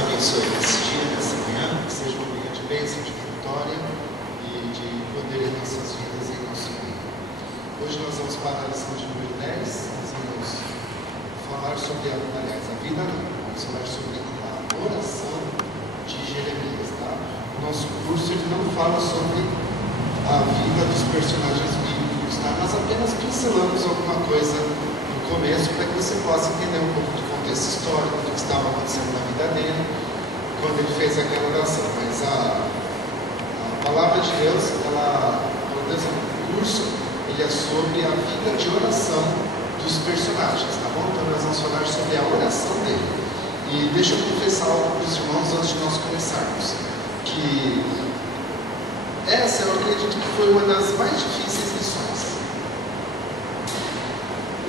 abençoe nesse dia, nessa manhã, que seja um dia de bênção, de vitória e de poder em nossas vidas e em nosso meio. Hoje nós vamos para a lição de número 10, nós vamos falar sobre a vida não, vamos falar sobre a oração de Jeremias, tá? O nosso curso ele não fala sobre a vida dos personagens bíblicos, tá? Nós apenas pincelamos alguma coisa no começo para que você possa entender um pouco do contexto histórico, do que estava acontecendo na vida dele, quando ele fez aquela oração. Mas a palavra de Deus, o curso, ele é sobre a vida de oração dos personagens, tá bom? Então nós vamos falar sobre a oração dele. E deixa eu confessar algo para os irmãos antes de nós começarmos, que essa eu acredito que foi uma das mais difíceis lições.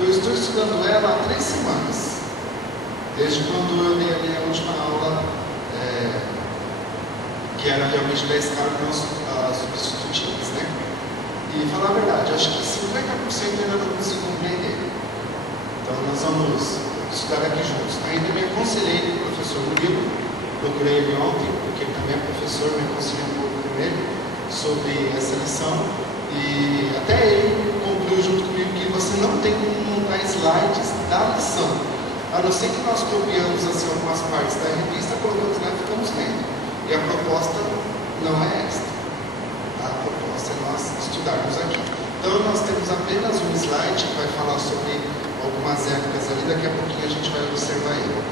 Eu estou estudando ela há 3 semanas, desde quando eu dei a minha última aula, que era realmente da escala substitutivas, né? E falar a verdade, acho que 50% ainda não consigo compreender. Então nós vamos estudar aqui juntos. Ainda me aconselhei com o professor Murilo, procurei ele ontem, porque ele também é professor, me aconselhei um pouco com ele sobre essa lição. E até ele concluiu junto comigo que você não tem como montar slides da lição, a não ser que nós copiamos assim, algumas partes da revista, colocamos lá e ficamos lendo. E a proposta não é esta. A proposta é nós estudarmos aqui. Então nós temos apenas um slide que vai falar sobre algumas épocas ali, daqui a pouquinho a gente vai observar ele.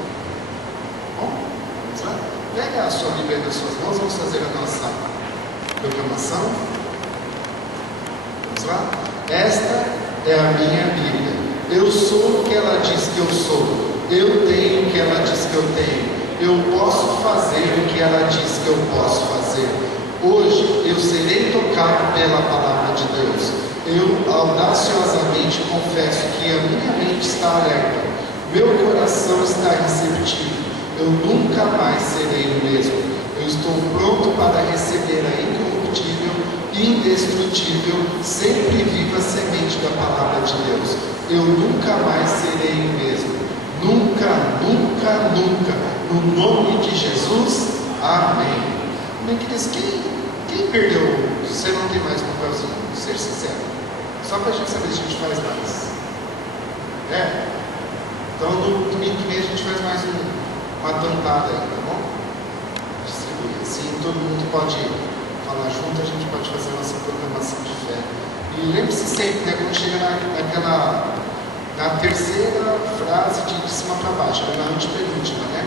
Bom, vamos lá? Pega a sua Bíblia nas suas mãos, vamos fazer a nossa proclamação. Vamos lá? Esta é a minha Bíblia. Eu sou o que ela diz que eu sou. Eu tenho o que ela diz que eu tenho. Eu posso fazer o que ela diz que eu posso fazer. Hoje eu serei tocado pela palavra de Deus. Eu audaciosamente confesso que a minha mente está alerta. Meu coração está receptivo. Eu nunca mais serei o mesmo. Eu estou pronto para receber a incorruptível, indestrutível, sempre viva semente da palavra de Deus. Eu nunca mais serei o mesmo. Nunca, nunca, nunca. No nome de Jesus, amém. Meu querido, quem perdeu? Você não tem mais papelzinho? Seja sincero. Só para a gente saber se a gente faz mais. Então no domingo que vem a gente faz mais uma tantada aí, tá bom? Distribuir. Assim todo mundo pode falar junto, a gente pode fazer a nossa proclamação de fé. E lembre-se sempre, né, quando chega na terceira frase de cima para baixo, na antepenúltima, né?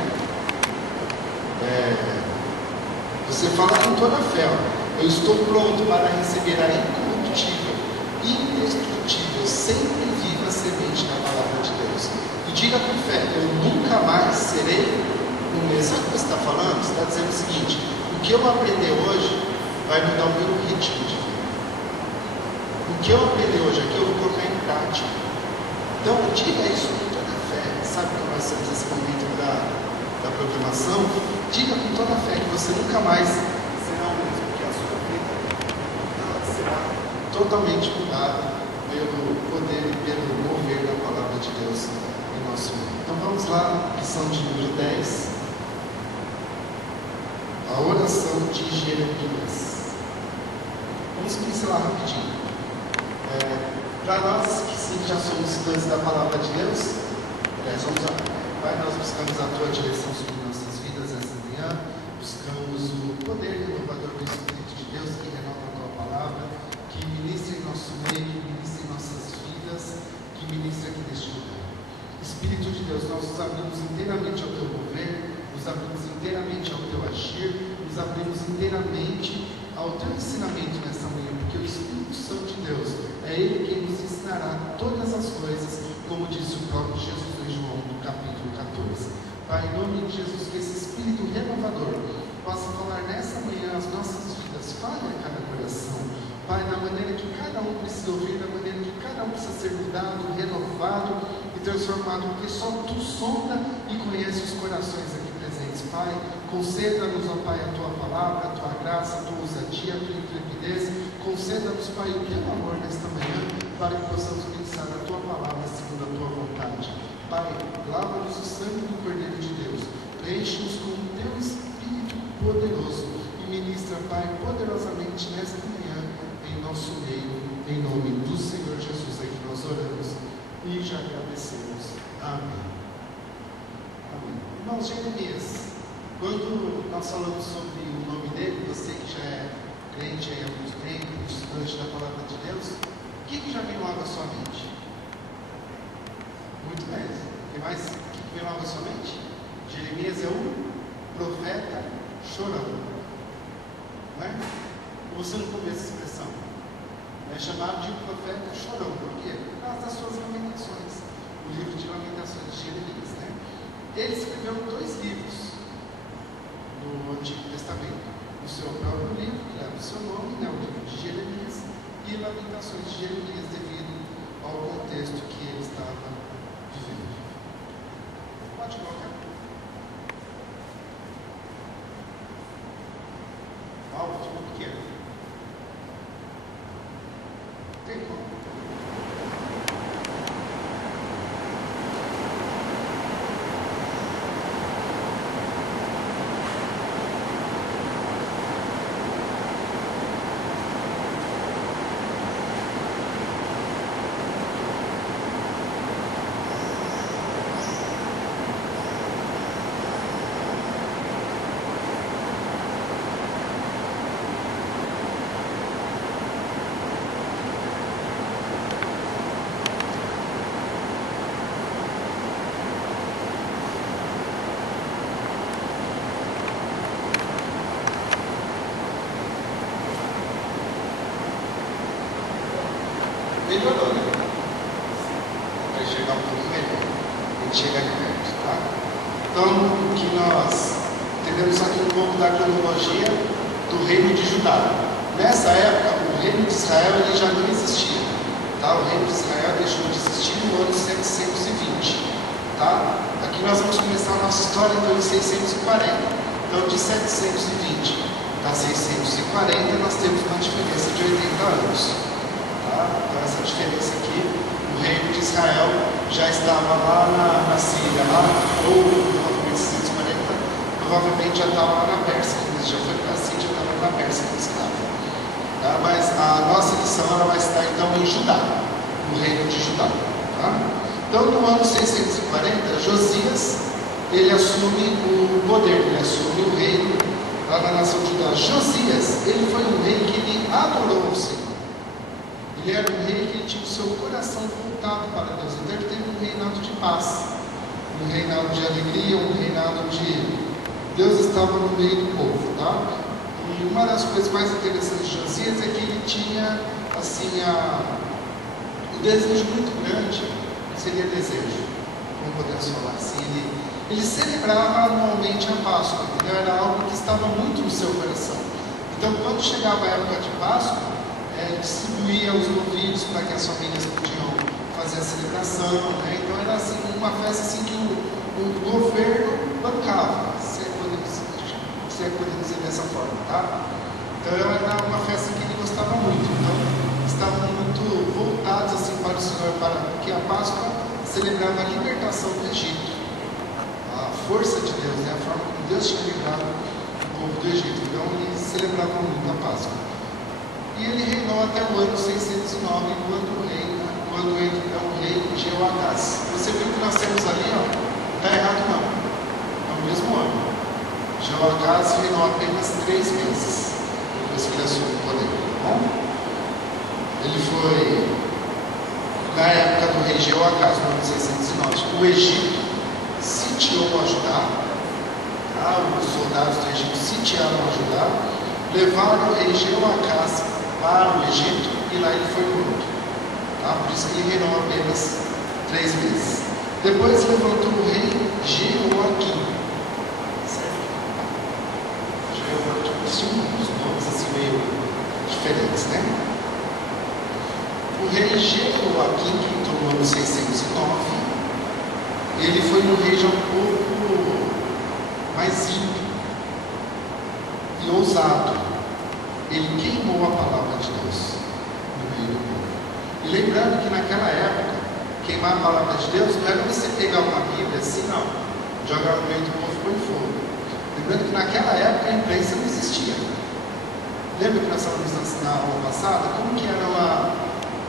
Você fala com toda a fé, ó. Eu estou pronto para receber a incorruptível, indestrutível, sempre viva semente da palavra de Deus. E diga com fé, eu nunca mais serei o mesmo. Sabe o que você está falando? Você está dizendo o seguinte: o que eu aprender hoje vai mudar o meu ritmo de vida. O que eu aprender hoje aqui eu vou colocar em prática. Então diga isso com toda a fé. Sabe que nós temos esse momento da proclamação? Diga com toda a fé que você nunca mais será o mesmo, porque a sua vida será totalmente mudada pelo poder e pelo mover da palavra de Deus em nosso mundo. Então vamos lá, lição de número 10. A oração de Jeremias. Vamos pincelar rapidinho. Para nós que sim, já somos estudantes da palavra de Deus, vamos lá. Pai, nós buscamos a Tua direção sobre nossas vidas essa manhã, buscamos o poder renovador do Espírito de Deus que renova a Tua palavra, que ministra em nosso meio, que ministra em nossas vidas, que ministra aqui neste lugar. Espírito de Deus, nós nos abrimos inteiramente ao Teu mover, nos abrimos inteiramente ao Teu agir, nos abrimos inteiramente ao Teu ensinamento nessa manhã, porque o Espírito Santo de Deus é Ele quem nos ensinará todas as coisas, como disse o próprio Jesus em João, no capítulo 14. Pai, em nome de Jesus, que esse Espírito renovador possa falar nessa manhã as nossas vidas, fale a cada coração. Pai, da maneira que cada um precisa ouvir, da maneira que cada um precisa ser mudado, renovado e transformado, porque só Tu sonda e conhece os corações aqui presentes. Pai, conceda-nos, ó Pai, a Tua palavra, a Tua graça, a Tua ousadia, a Tua intrepidez. Conceda-nos, Pai, o Teu amor nesta manhã, para que possamos pensar a Tua palavra segundo a Tua vontade. Pai, lava-nos o sangue do Cordeiro de Deus, preenche-nos com o Teu poderoso e ministra, Pai, poderosamente nesta manhã, em nosso meio, em nome do Senhor Jesus, é que nós oramos e já agradecemos. Amém. Amém. Irmãos, Jeremias, quando nós falamos sobre o nome dele, você que já é crente aí há muito tempo, estudante da palavra de Deus, o que já vem logo à sua mente? Muito bem. O que mais? O que vem logo à sua mente? Jeremias é o profeta chorão. Não é? Ou você não conhece essa expressão? É chamado de profeta chorão. Por quê? Por causa das suas lamentações. O livro de lamentações de Jeremias, né? Ele escreveu 2 livros no Antigo Testamento. O seu próprio livro, que leva o seu nome, né? O livro de Jeremias, e Lamentações de Jeremias, devido ao contexto que ele estava vivendo. Pode colocar. Algo muito pequeno. Tem como? Melhorou, né? Vai chegar um pouquinho melhor. A gente chega aqui perto, tá? Então, o que nós entendemos aqui um pouco da cronologia do reino de Judá. Nessa época, o reino de Israel ele já não existia. Tá? O reino de Israel deixou de existir no ano 720. Tá? Aqui nós vamos começar a nossa história então, em 640. Então, de 720 a 640, nós temos uma diferença de 80 anos. Então essa diferença aqui, o reino de Israel já estava lá na Síria, lá, ou provavelmente 640, provavelmente já estava lá na Pérsia, ele já foi para a Síria, já estava na Pérsia como escravo. Tá? Mas a nossa lição ela vai estar então em Judá, no reino de Judá. Tá? Então no ano 640, Josias, ele assume o poder, ele assume o reino lá na nação de Judá. Josias, ele foi um rei que ele adorou o Senhor. Ele era um rei que ele tinha o seu coração voltado para Deus. Então ele teve um reinado de paz, um reinado de alegria, um reinado de Deus estava no meio do povo, tá? E uma das coisas mais interessantes de Josias é que ele tinha, assim, o desejo muito grande, seria desejo, como podemos falar assim, ele celebrava anualmente a Páscoa, entendeu? Era algo que estava muito no seu coração. Então quando chegava a época de Páscoa, distribuía os novilhos para que as famílias podiam fazer a celebração, né? Então era assim, uma festa assim, que o governo bancava, se é poder dizer dessa forma, tá? Então era uma festa que ele gostava muito, então estavam muito voltados assim, para o Senhor, porque a Páscoa celebrava a libertação do Egito, a força de Deus, né? A forma como Deus tinha livrado o povo do Egito. Então eles celebravam muito a Páscoa. E ele reinou até o ano 609, quando entra o rei Jeoacás. Você viu que nós temos ali, ó, não está errado não, é o mesmo ano. Jeoacás reinou apenas 3 meses, depois que ele assumiu o poder, tá bom? Ele foi, na época do rei Jeoacás, no ano 609, o Egito sitiou a Judá, tá? Os soldados do Egito sitiaram a Judá, levaram o rei Jeoacás para o Egito e lá ele foi morto. Tá? Por isso que ele reinou apenas 3 meses. Depois levantou o rei Jeoaquim. Certo? Jeoaquim, os nomes assim meio diferentes, né? O rei Jeoaquim, que entrou no ano 609, ele foi um rei já um pouco mais ímpio e ousado. Ele queimou a palavra de Deus no meio do povo. E lembrando que naquela época, queimar a palavra de Deus não era você pegar uma Bíblia assim, não, jogar no meio do povo e pôr em fogo. Lembrando que naquela época a imprensa não existia. Lembra que nós falamos na aula passada? Como que eram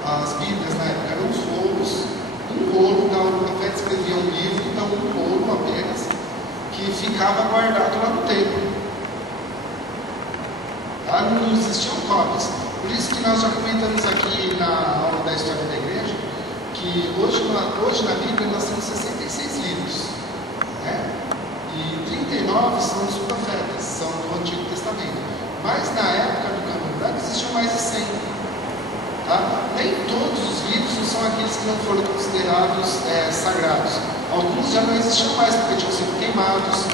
as Bíblias na época? Eram os rolos. Um rolo, o profeta escrevia um livro, então um rolo apenas, que ficava guardado lá no templo. Tá? Não existiam cópias. Por isso que nós já comentamos aqui na aula da história da igreja, que hoje na Bíblia nós temos 66 livros, né? E 39 são os profetas, são do Antigo Testamento. Mas na época do Canadá existiam mais de 100. Tá? Nem todos os livros são aqueles que não foram considerados sagrados. Alguns já não existiam mais porque tinham sido queimados.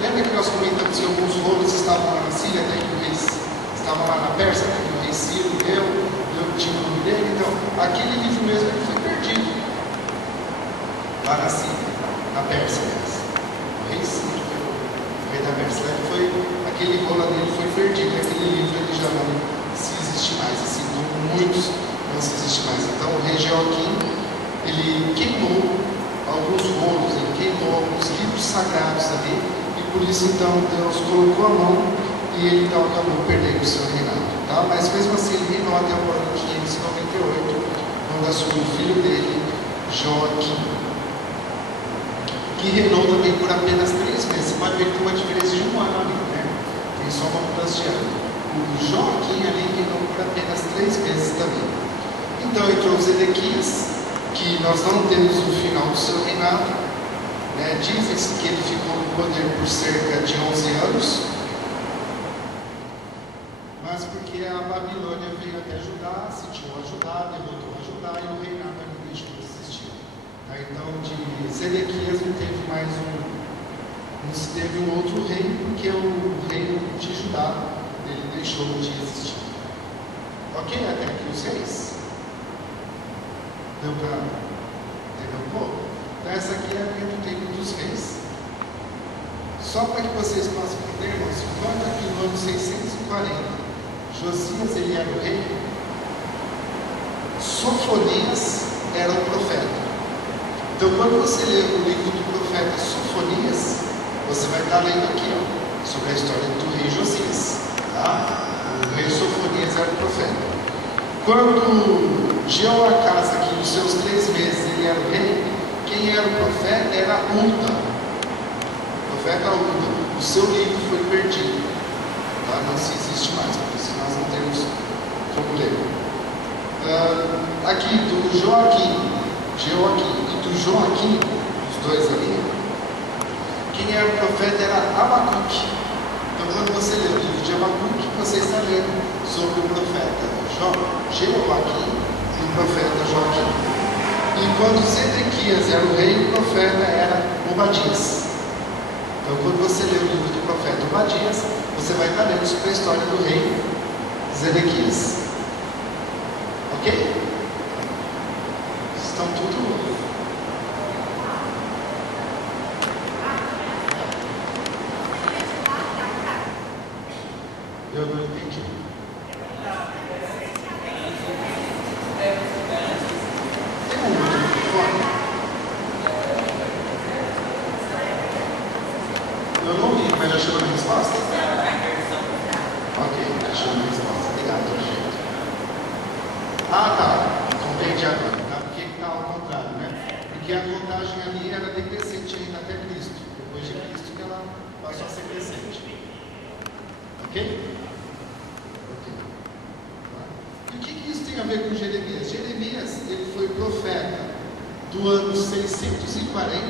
Lembra que nós comentamos que alguns rolos estavam lá na Síria, até que o rei estava lá na Pérsia, até que o rei Ciro eu tinha o nome dele. Então, aquele livro mesmo ele foi perdido lá na Síria, na Pérsia mesmo. O rei Ciro, o rei da Pérsia, aquele rolo dele foi perdido. Aquele livro ele já não se existe mais, assim como muitos não se existe mais. Então, o rei Joaquim, ele queimou alguns rolos, ele queimou alguns livros sagrados ali, e por isso então Deus colocou a mão e ele então acabou perdendo o seu reinado, tá? Mas mesmo assim ele reinou até o ano 598, quando assumiu o filho dele, Joaquim, que reinou também por apenas 3 meses. Você pode ver que tem uma diferença de 1 ano ali, né? Tem só uma mudança de ano. O Joaquim ali reinou por apenas 3 meses também. Então entrou Zedequias, que nós não temos o final do seu reinado, né? Dizem-se que ele ficou no poder por cerca de 11 anos, mas porque a Babilônia veio até Judá, sitiou a Judá, derrotou a Judá e o reinado ali deixou de existir. Tá? Então de Zedequias não se teve um outro rei, porque o reino de Judá ele deixou de existir. Ok? Até aqui os reis. Deu para entender um pouco? Então essa aqui é a linha do tempo dos reis. Só para que vocês possam entender, irmãos, quando aqui no ano 640 Josias ele era o rei, Sofonias era o profeta. Então quando você lê o livro do profeta Sofonias, você vai estar lendo aqui, ó, sobre a história do rei Josias, tá? O rei Sofonias era o profeta. Quando Jeoacás, aqui nos seus 3 meses, ele era o rei, quem era o profeta era Uda. O profeta Uda. O seu livro foi perdido, tá? Não se existe mais, por isso nós não temos como ler. Aqui do Joaquim e do Joaquim, os dois ali, quem era o profeta era Abacuque. Então quando você lê o livro de Abacuque, você está lendo sobre o profeta Jeoaquim e o profeta Joaquim. E quando Zedequias era o rei, o profeta era Obadias. Então quando você lê o livro do profeta Obadias, você vai estar lendo sobre a história do rei Zedequias. Ok? Estão tudo. Eu não entendi. Tem um microfone? Eu não vi, mas já chegou a resposta? Ok, já chegou a resposta. Obrigado, gente. Ah, tá. Entendi agora. Tá? Por que está ao contrário, né? Porque a contagem ali era decrescente ainda até Cristo. Depois de Cristo que ela passou a ser crescente. Ok? E o que isso tem a ver com Jeremias? Jeremias, ele foi profeta do ano 640,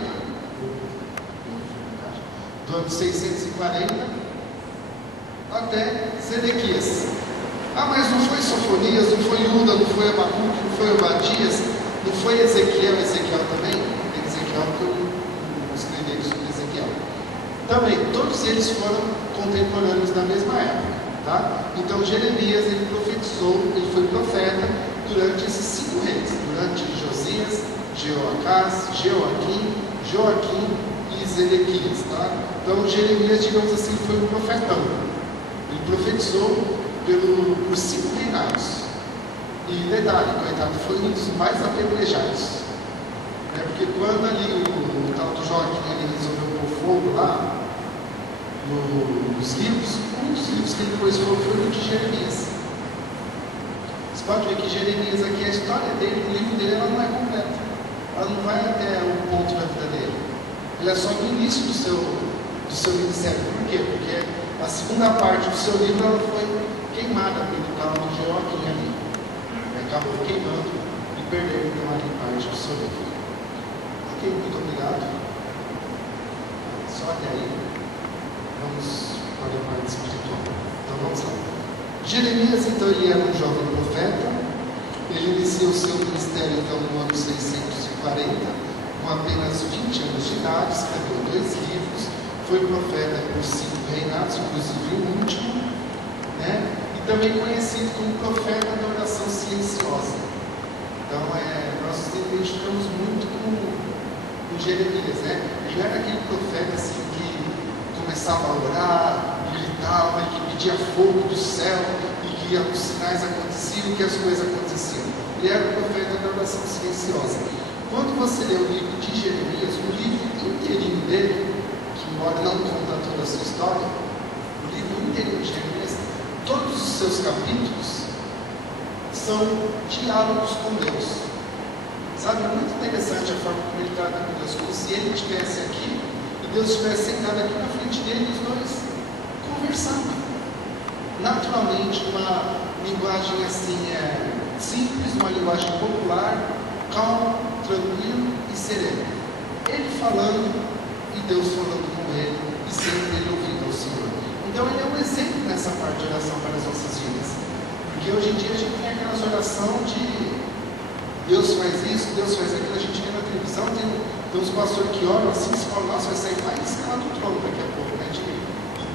até Zedequias. Ah, mas não foi Sofonias, não foi Uda, não foi Abacuque, não foi Obadias, não foi Ezequiel também? Tem Ezequiel que eu escrevi sobre Ezequiel. Também, todos eles foram contemporâneos da mesma época. Tá? Então Jeremias ele profetizou, ele foi profeta durante esses 5 reis, durante Josias, Jeoacás, Joaquim e Zedequias. Tá? Então Jeremias, digamos assim, foi um profetão. Ele profetizou por 5 reinados. E detalhe, coitado, foi um dos mais apedrejados. Né? Porque quando ali o tal do Joaquim ele resolveu pôr fogo lá no os livros, um dos livros que ele pôs foi o de Jeremias. Você pode ver que Jeremias aqui, a história dele, o livro dele, ela não é completa. Ela não vai até o ponto da vida dele. Ele é só no início do seu ministério. Por quê? Porque a segunda parte do seu livro ela foi queimada pelo tal de Joaquim ali. E acabou queimando e perdendo então ali parte do seu livro. Ok, muito obrigado. Só até aí. Vamos para a parte espiritual. Então vamos lá. Jeremias, então, ele era um jovem profeta. Ele iniciou seu ministério então no ano 640, com apenas 20 anos de idade, escreveu 2 livros, foi profeta por 5 reinados, inclusive o último, né? E também conhecido como profeta da oração silenciosa. Então, nós identificamos muito com Jeremias, né? Ele era aquele profeta assim, que começava a orar, gritava, que pedia fogo do céu, e que os sinais aconteciam, que as coisas aconteciam. Ele era o profeta da oração silenciosa. Quando você lê o livro de Jeremias, o livro inteirinho dele, que embora não conta toda a sua história, o livro inteirinho de Jeremias, todos os seus capítulos são diálogos com Deus. Sabe, muito interessante a forma como ele trata com Deus, como se ele estivesse aqui e Deus estivesse sentado aqui na frente dele, os dois conversando. Naturalmente, uma linguagem assim, simples, uma linguagem popular, calmo, tranquilo e sereno. Ele falando e Deus falando com ele, e sempre ele ouvindo ao Senhor. Então ele é um exemplo nessa parte de oração para as nossas vidas. Porque hoje em dia a gente tem aquelas orações de Deus faz isso, Deus faz aquilo, a gente vê na televisão, tem uns pastores que oram assim, se falam, nossa, vai sair mais lá do trono daqui a pouco, né? De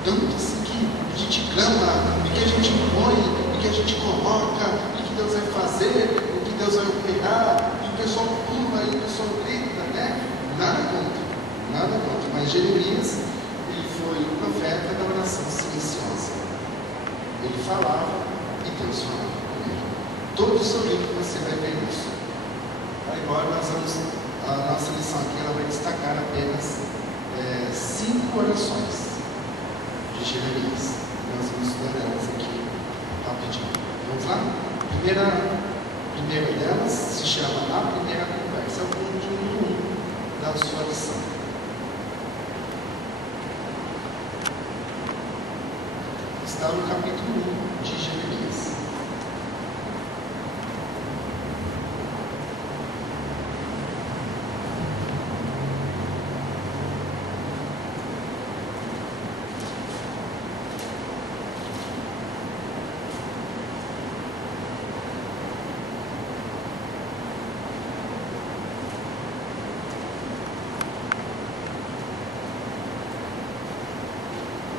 tanto assim que a gente clama, e que a gente põe, e que a gente coloca, e que Deus vai fazer, e que Deus vai operar, e o pessoal pula, e o pessoal grita, né? Nada contra, mas Jeremias, ele foi o profeta da oração silenciosa. Ele falava e Deus falava com ele. Todo o seu livro você vai ver isso. Agora a nossa lição aqui ela vai destacar apenas 5 orações de Jeremias. Nós vamos estudar elas aqui rapidinho. Vamos lá? A primeira delas se chama A Primeira Conversa. É o ponto número 1 da sua lição. Está no capítulo 1 de Jeremias.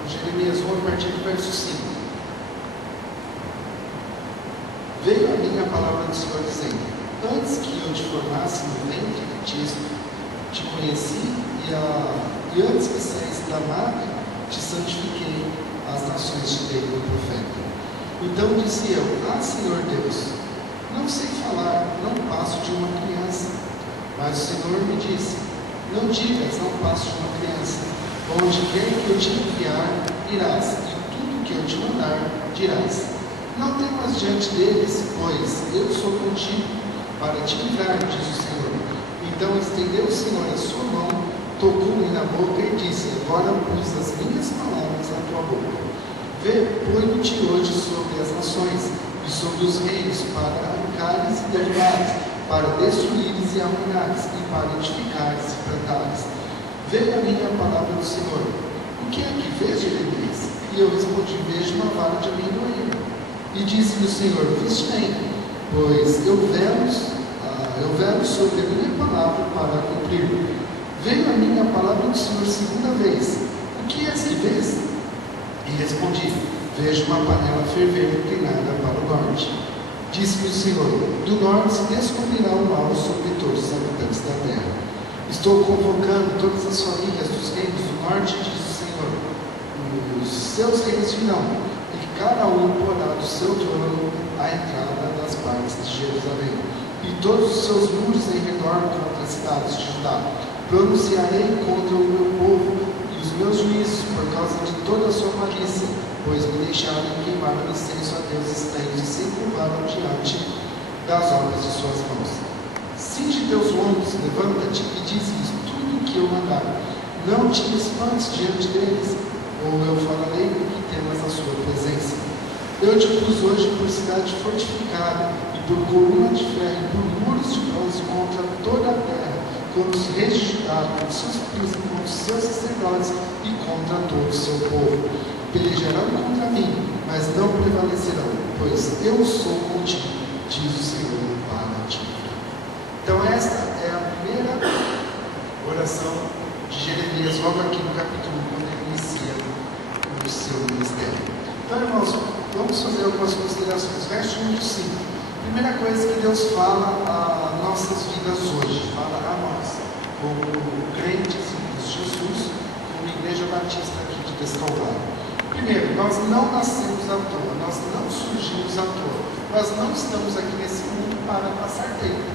Jeremias 1, a partir do verso 5. Veio a mim a palavra do Senhor dizendo: antes que eu te formasse no ventre, te conheci, e antes que saísse da madre, te santifiquei, as nações te dei como profeta. Então disse eu: ah, Senhor Deus, não sei falar, não passo de uma criança. Mas o Senhor me disse: não digas, não passo de uma criança. Onde quer que eu te enviar, irás, e tudo que eu te mandar, dirás. Não temas diante deles, pois eu sou contigo, para te livrar, diz o Senhor. Então estendeu o Senhor a sua mão, tocou-me na boca e disse: agora pus as minhas palavras na tua boca. Vê, ponho-te hoje sobre as nações, e sobre os reinos, para arrancares e derrubares, para destruíres e arruinares, e para edificares e plantares. Veio a mim a palavra do Senhor: o que é que vês, Jeremias? E eu respondi: vejo uma vara de amendoim. E disse-me o Senhor: viste bem, pois eu velo sobre a minha palavra para cumprir. Veio a mim a palavra do Senhor segunda vez: o que és que vês? E respondi: vejo uma panela fervendo inclinada para o norte. Disse-me o Senhor: do norte se descobrirá o mal sobre todos os habitantes da terra. Estou convocando todas as famílias dos reinos do norte, diz o Senhor. Os seus reis virão, e cada um porá do seu trono à entrada das partes de Jerusalém, e todos os seus muros em redor contra as cidades de Judá. Pronunciarei contra o meu povo e os meus juízos por causa de toda a sua pois me deixaram queimar o incenso a Deus estranhos e se curvaram diante das obras de suas mãos. Cinge teus lombos, levanta-te e diz-lhes tudo o que eu mandar. Não te espantes diante deles, ou eu falarei que temas a sua presença. Eu te pus hoje por cidade fortificada, e por coluna de ferro, e por muros de bronze contra toda a terra, contra os reis de Judá, contra os seus príncipes, contra os seus sacerdotes e contra todo o seu povo. Pelejarão contra mim, mas não prevalecerão, pois eu sou contigo, diz o Senhor para ti. Então esta é a primeira oração de Jeremias, logo aqui no capítulo 1, quando ele inicia o seu ministério. Então, irmãos, vamos fazer algumas considerações. Verso 1 e 5. Primeira coisa que Deus fala a nossas vidas hoje, fala a nós, como crentes em Jesus, como Igreja Batista aqui de Descalvado. Primeiro, nós não nascemos à toa, nós não surgimos à toa, nós não estamos aqui nesse mundo para passar tempo,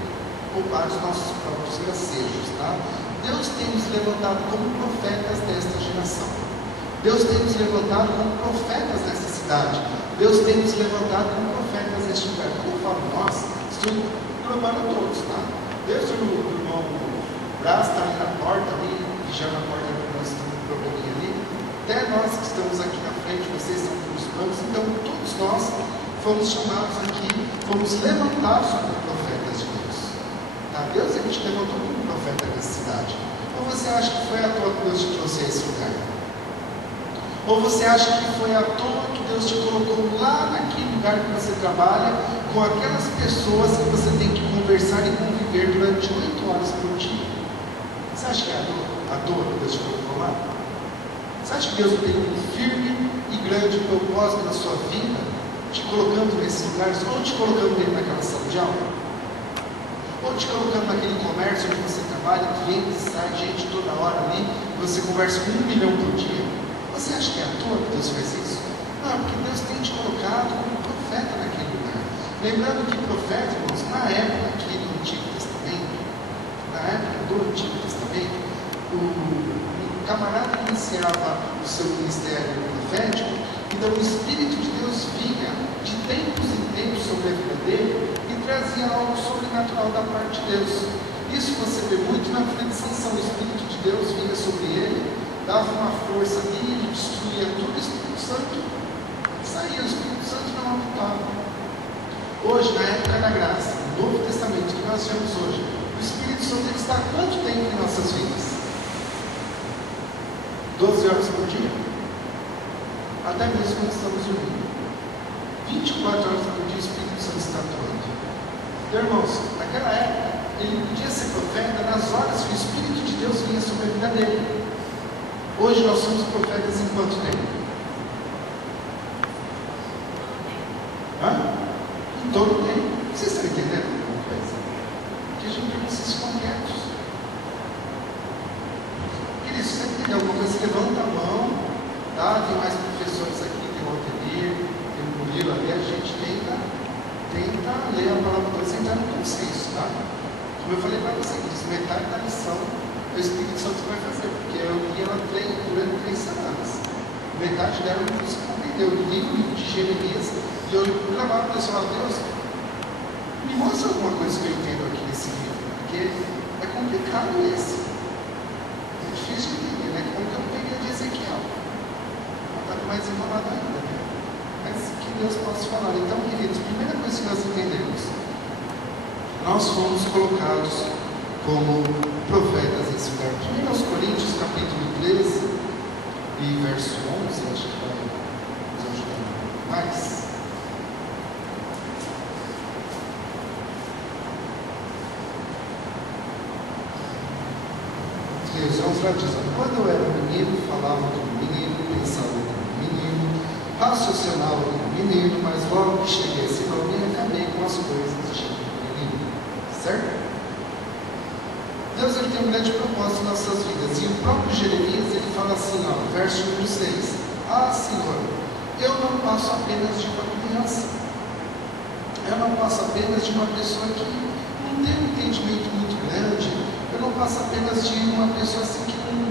ou para os nossos próprios gracejos, tá? Deus tem nos levantado como profetas desta geração. Deus tem nos levantado como profetas desta cidade. Deus tem nos levantado como profetas deste lugar. Quando eu falo nós, estou englobando todos, tá? Desde o irmão Brás está ali na porta, ali, vigiando a porta que nós estamos no probleminha ali, até nós que estamos aqui na frente, vocês estão nos bancos, então todos nós fomos chamados aqui, fomos levantados como profetas de Deus. Tá? Deus ele te levantou como profeta dessa cidade. Ou você acha que foi à toa que Deus te trouxe a esse lugar? Ou você acha que foi à toa que Deus te colocou lá naquele lugar que você trabalha, com aquelas pessoas que você tem que conversar e conviver durante 8 horas por dia? Você acha que é à toa que Deus te colocou lá? Você acha que Deus tem um firme e grande propósito na sua vida, te colocando nesses lugares, ou te colocando dentro daquela sala de aula? Ou te colocando naquele comércio onde você trabalha, clientes, sai gente toda hora ali, você conversa com 1 milhão por dia? Você acha que é à toa que Deus faz isso? Não, porque Deus tem te colocado como profeta naquele lugar. Lembrando que profeta, irmãos, na época aqui do Antigo Testamento, o camarada iniciava o seu ministério profético, então o Espírito de Deus vinha de tempos em tempos sobre a vida dele e trazia algo sobrenatural da parte de Deus. Isso você vê muito na vida de Sansão. O Espírito de Deus vinha sobre ele, dava uma força ali, ele destruía tudo, o Espírito Santo saía, o Espírito Santo não habitava. Hoje, na época da graça, no Novo Testamento que nós vemos hoje, o Espírito Santo ele está há quanto tempo em nossas vidas? 12 horas por dia? Até mesmo quando estamos dormindo. 24 horas por dia o Espírito Santo está atuando. Então, irmãos, naquela época, ele podia ser profeta nas horas que o Espírito de Deus vinha sobre a vida dele. Hoje nós somos profetas em quanto tempo? Em todo o tempo. Vocês estão entendendo alguma coisa? Que a gente precisa ficar quietos. Querido, se você entender alguma coisa, você levanta a mão, tá? Tem mais professores aqui, tem o Altenir, tem o Murilo ali, a gente tenta ler a palavra de Deus e entrar no consenso, tá? Como eu falei para vocês, metade da lição o Espírito Santo vai fazer, porque eu li ela durante 3 semanas. Metade dela eu não consegui compreender. Eu li o livro de Jeremias e eu clamava para Deus, falava, Deus, me mostra alguma coisa que eu entendo aqui nesse livro, porque é complicado esse. É difícil de entender, né? Como que eu peguei de Ezequiel? Está mais enrolado ainda, né? Mas que Deus possa falar. Então, queridos, primeira coisa que nós entendemos, nós fomos colocados como profetas nesse lugar. 1 Coríntios capítulo 13 e verso 11, acho que vai nos ajudar mais. Vamos lá dizer, quando eu era menino, falava como menino, pensava como menino, raciocinava como menino, mas logo que cheguei a esse nome, acabei com as coisas de menino. Certo? Deus ele tem um grande propósito em nossas vidas. E o próprio Jeremias ele fala assim, ó, verso 6: Ah, Senhor, eu não passo apenas de uma criança. Eu não passo apenas de uma pessoa que não tem um entendimento muito grande. Eu não passo apenas de uma pessoa assim que não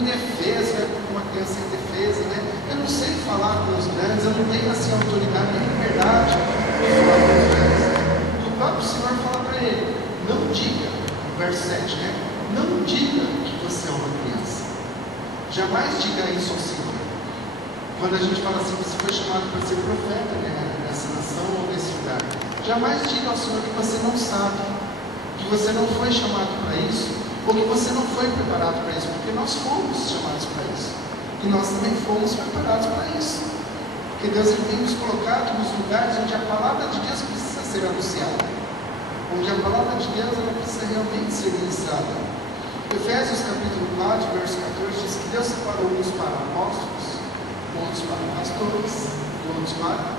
indefesa, uma criança indefesa, né? Eu não não sei falar com os grandes, eu não tenho assim autoridade nem liberdade de falar com os grandes. O próprio Senhor fala para ele, não diga, no verso 7, né? Não diga que você é uma criança. Jamais diga isso ao Senhor. Quando a gente fala assim, você foi chamado para ser profeta, né, nessa nação ou nesse lugar, jamais diga ao Senhor que você não sabe, que você não foi chamado para isso, ou que você não foi preparado para isso, porque nós fomos chamados para isso, e nós também fomos preparados para isso, porque Deus tem nos colocado nos lugares onde a palavra de Deus precisa ser anunciada, onde a palavra de Deus ela precisa realmente ser ministrada. Efésios capítulo 4, verso 14 diz que Deus separou uns para apóstolos, outros para pastores, outros para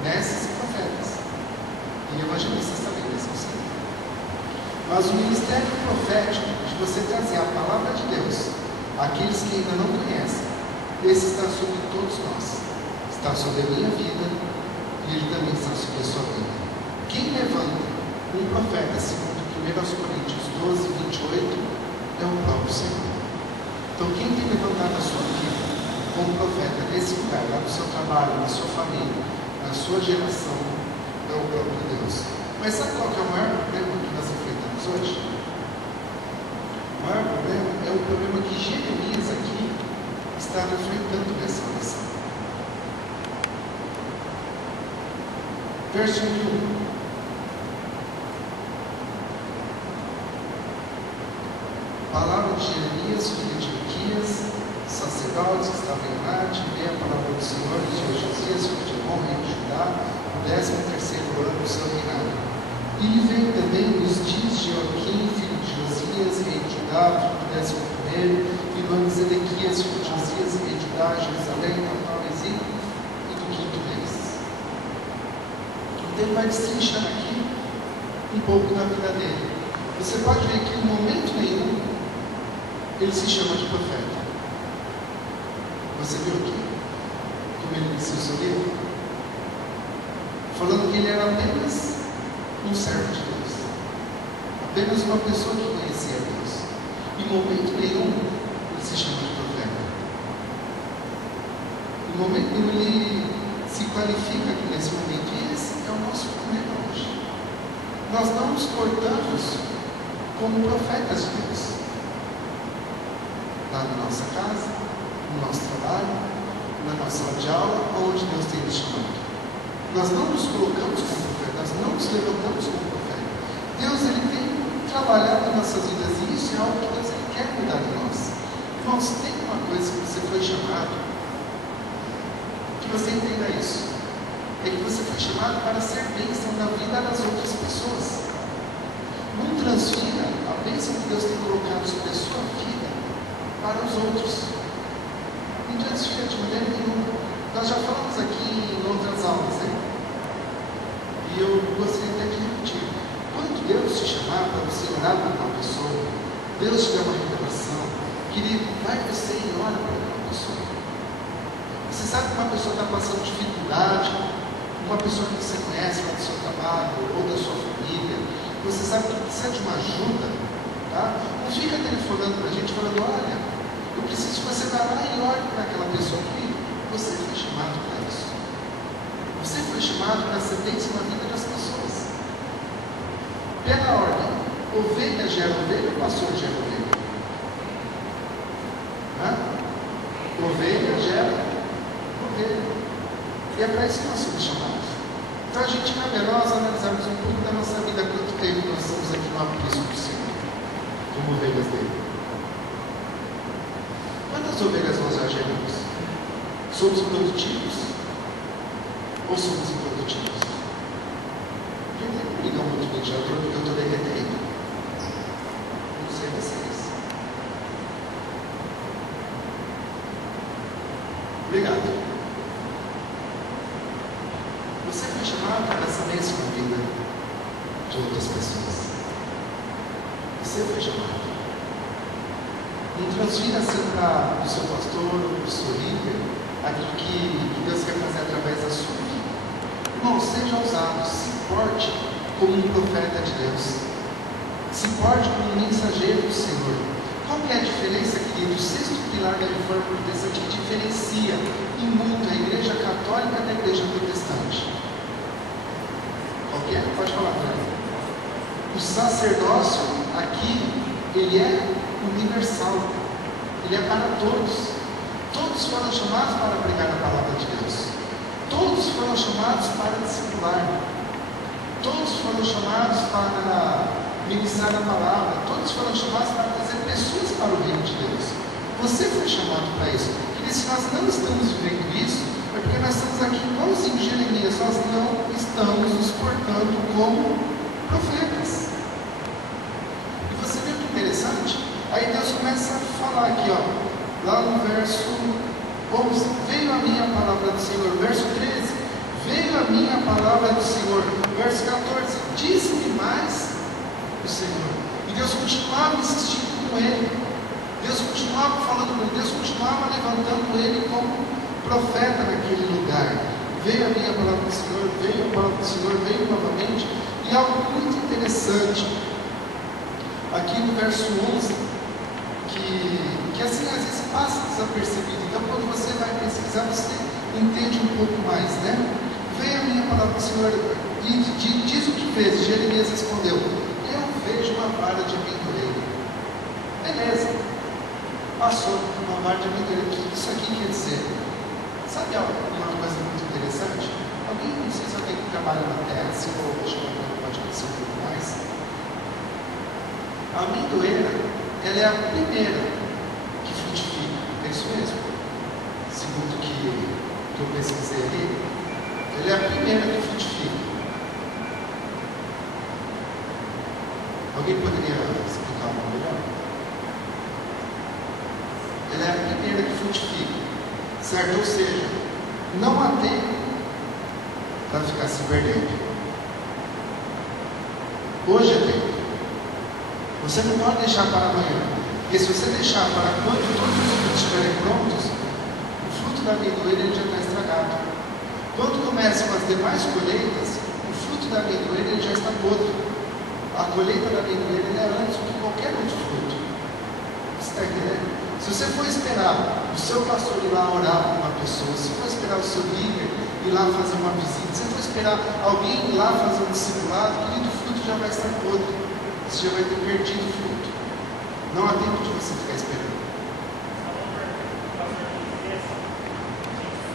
mestres e profetas, e evangelistas também, nesse sentido. Mas o ministério profético, de você trazer a palavra de Deus àqueles que ainda não conhecem, esse está sobre todos nós, está sobre a minha vida e ele também está sobre a sua vida. Quem levanta um profeta, segundo 1 Coríntios 12, 28, é o próprio Senhor. Então, quem tem levantado a sua vida como profeta nesse lugar, lá no seu trabalho, na sua família, na sua geração, é o próprio Deus. Mas sabe qual que é o maior problema que nós enfrentamos hoje? O maior problema é o problema que Jeremias aqui está enfrentando nessa nação. Verso 1. Palavra de Jeremias, filho de Miquias, sacerdotes que estavam em Mate, veio a palavra do Senhor de Josias, filho de Amon, rei de Judá, no 13º ano do seu reinado. E lhe veio também nos dias de Joaquim, filho de Josias, rei de Judá, no 11º, e no ano de Zedequias, filho de Josias, rei de Judá, Jerusalém, capital do exílio, e do 5º mês. Então ele vai destrinchando aqui um pouco da vida dele. Você pode ver que em momento nenhum ele se chama de profeta. Você viu aqui como ele inicia o seu livro? Falando que ele era apenas um servo de Deus, apenas uma pessoa que conhecia Deus. Em momento nenhum ele se chama de profeta. Em momento nenhum ele se qualifica aqui nesse momento. E esse é o nosso problema hoje. Nós não nos portamos como profetas de Deus. Lá na nossa casa, no nosso trabalho, na nossa sala de aula, onde Deus tem nos chamado. Nós não nos colocamos como profeta, nós não nos levantamos como profeta. Deus ele tem trabalhado em nossas vidas e isso é algo que Deus ele quer cuidar de nós. Irmãos, tem uma coisa que você foi chamado, que você entenda isso, é que você foi chamado para ser bênção na vida das outras pessoas. Não transfira a bênção que Deus tem colocado sobre a sua vida para os outros. Não transfira de maneira nenhuma. Nós já falamos aqui em outras aulas, né? E eu gostaria até de repetir. Quando Deus te chamar para você orar por uma pessoa, Deus te dá uma revelação, querido, vai você e ora por aquela pessoa. Você sabe que uma pessoa está passando dificuldade, uma pessoa que você conhece lá do seu trabalho ou da sua família, você sabe que precisa de uma ajuda, tá? Não fica telefonando para a gente falando, olha, eu preciso que você vá lá e ore para aquela pessoa que você foi chamado para isso. Você foi chamado para ser bênção na vida das pessoas. Pela ordem, ovelha gera ovelha, pastor gera ovelha. Ovelha gera ovelha. E é para isso que nós somos chamados. Então a gente cabe a nós analisarmos um pouco da nossa vida, quanto tempo nós estamos aqui no aprisco do Senhor, como ovelhas dele. Quantas ovelhas nós já geramos? Somos produtivos? Ou somos improdutivos? Eu nem ligo muito bem já, porque eu estou derretendo. Não sei vocês. Obrigado. Você foi chamado para essa bênção na vida de outras pessoas. Você foi chamado. Não transfira assim para o seu pastor, para o seu líder, aquilo que Deus quer fazer através da sua vida. Irmão, seja ousado, se porte como um profeta de Deus. Se porte como um mensageiro do Senhor. Qual que é a diferença, querido? O sexto pilar da reforma protestante que diferencia e muda a igreja católica da igreja protestante. Qual que é? Pode falar para mim. O sacerdócio aqui, ele é universal. Ele é para todos. Todos foram chamados para pregar a palavra de Deus. Todos foram chamados para discipular. Todos foram chamados para ministrar a palavra. Todos foram chamados para trazer pessoas para o reino de Deus. Você foi chamado para isso. Porque se nós não estamos vivendo isso, é porque nós estamos aqui igualzinho Jeremias. Nós não estamos nos portando como profetas. E você vê que interessante? Aí Deus começa a falar aqui, ó, lá no verso 11, veio a minha palavra do Senhor. Verso 13, veio a minha palavra do Senhor. Verso 14, disse-me mais o Senhor. E Deus continuava insistindo com ele. Deus continuava falando com ele. Deus continuava levantando ele como profeta naquele lugar. Veio a minha palavra do Senhor, veio a palavra do Senhor, veio novamente. E algo muito interessante aqui no verso 11, que assim às vezes passa desapercebido. Então quando você vai pesquisar, você entende um pouco mais, né? Veio a minha palavra do Senhor e diz o que fez. Jeremias respondeu: eu vejo uma vara de amendoeira. Beleza, passou uma vara de amendoeira. O que isso aqui quer dizer? Sabe uma coisa muito interessante? Alguém, não sei se alguém que trabalha na terra, se for, acho que pode acontecer um pouco mais. A amendoeira, ela é a primeira que frutifica, é isso mesmo? Segundo o que eu pesquisei ali, ela é a primeira que frutifica. Alguém poderia explicar um pouco melhor? Ela é a primeira que frutifica, certo? Ou seja, não há tempo para ficar se perdendo. Hoje é tempo. Você não pode deixar para amanhã, porque se você deixar para quando todos os frutos estiverem prontos, o fruto da amendoeira ele já está estragado. Quando começam as demais colheitas, o fruto da amendoeira ele já está podre. A colheita da amendoeira é antes do que qualquer outro fruto. Você está entendendo? Se você for esperar o seu pastor ir lá orar com uma pessoa, se for esperar o seu líder ir lá fazer uma visita, se for esperar alguém ir lá fazer um discipulado, querido, o fruto já vai estar podre. Você já vai ter perdido o fruto. Não há tempo de você ficar esperando.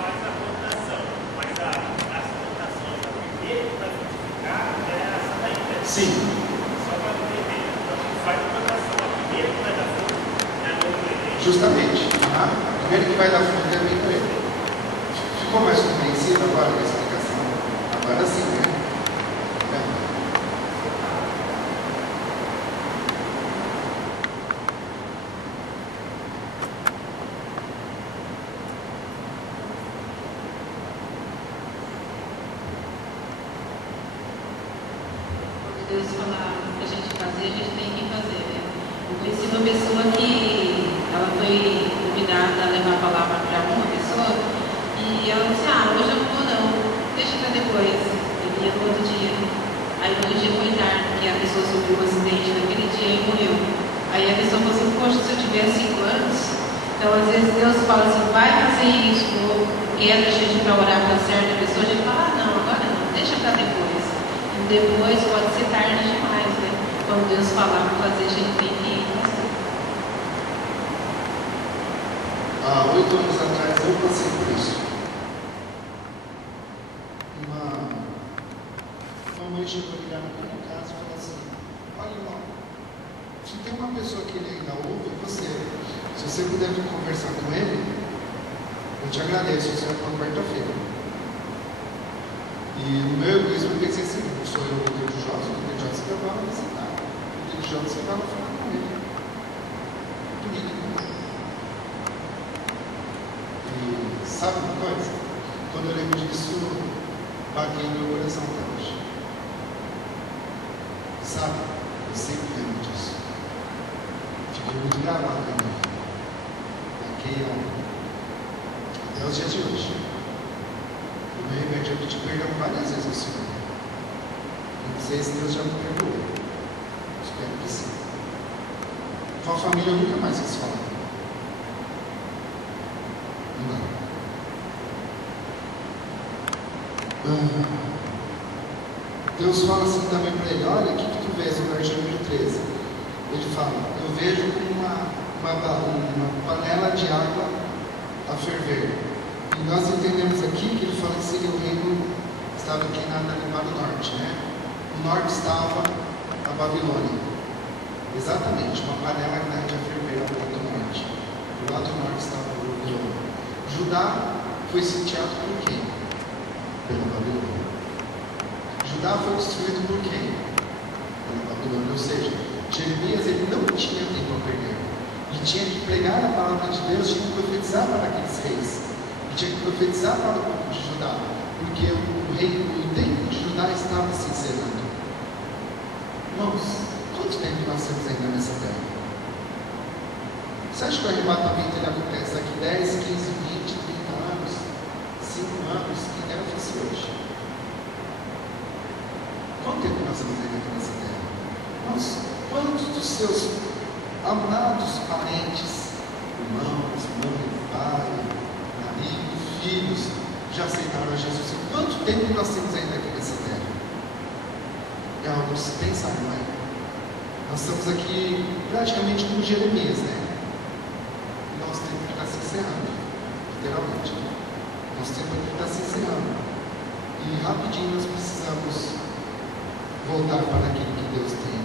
Faz a rotação, mas a rotação da primeira para frutificar é essa daí, né? Sim. Só para entender. Então, faz a rotação, a primeira que vai dar fruto é a amendoeira. Justamente. A primeira que vai dar fruto é a amendoeira. Ficou mais compreensível agora a explicação? Agora sim, né? Deus falar para a gente fazer, a gente tem que fazer, né? Eu conheci uma pessoa que ela foi convidada a levar a palavra para uma pessoa e ela disse: hoje eu não vou não, deixa para depois. Eu vinha no outro dia. Aí no outro dia foi tarde, porque a pessoa sofreu um acidente naquele dia e morreu. Aí a pessoa falou assim: poxa, se eu tiver 5 anos, então às vezes Deus fala assim: vai fazer isso, ou quer a gente para orar para certa pessoa, a gente fala: não, agora não, deixa para depois. Depois pode ser tarde demais, né? Quando Deus falar para fazer, a gente tem que ir fazer. Há 8 anos atrás eu passei por isso. Uma mãe chegou a ligar na minha casa e falou assim: olha, irmão, se tem uma pessoa que ele ainda ouve, é você. Se você puder vir conversar com ele, eu te agradeço. Isso é uma quarta-feira. E no meu egoísmo eu pensei assim: não sou eu o líder de jovens, o líder de jovens que vai lá visitar. O líder de jovens que vai lá falar com ele. Comigo. E sabe uma coisa? Quando eu lembro disso, baguei no meu coração até hoje. Sabe? Eu sempre lembro disso. Fiquei muito gravado na minha vida. Até os dias de hoje. Eu me arrependi de pedir perdão várias vezes ao Senhor. Não sei se Deus já me perdoou. Espero que sim. Com a família eu nunca mais quis falar. Não. Deus fala assim também para ele: olha, o que tu vês no versículo 13? Ele fala: eu vejo uma panela de água a ferver. E nós entendemos aqui que ele fala que seria o reino, estava inclinado ali para o norte, né? O norte estava a Babilônia. Exatamente, uma panela grande a ferver ao lado do norte. Do lado do norte estava a Babilônia. Judá foi sitiado por quem? Pela Babilônia. Judá foi destruído por quem? Pela Babilônia. Ou seja, Jeremias ele não tinha tempo a perder. Ele tinha que pregar a palavra de Deus, tinha que profetizar para aqueles reis. Ele tinha que profetizar para o povo de Judá. Porque o tempo de Judá estava se encerrando. Irmãos, quanto tempo nós temos ainda nessa terra? Você acha que o arrebatamento ele acontece daqui 10, 15, 20, 30 anos, 5 anos? Quem dera fosse hoje. Quanto tempo nós temos ainda aqui nessa terra? Irmãos, quantos dos seus amados parentes, irmãos, mãe, pai, marido, filhos, já aceitaram a Jesus? Quanto tempo nós temos ainda aqui nessa terra? É algo de se pensar, não é? Nós estamos aqui praticamente como Jeremias, né? Nosso tempo está se encerrando, literalmente. Nosso tempo aqui está se encerrando. E rapidinho nós precisamos voltar para aquilo que Deus tem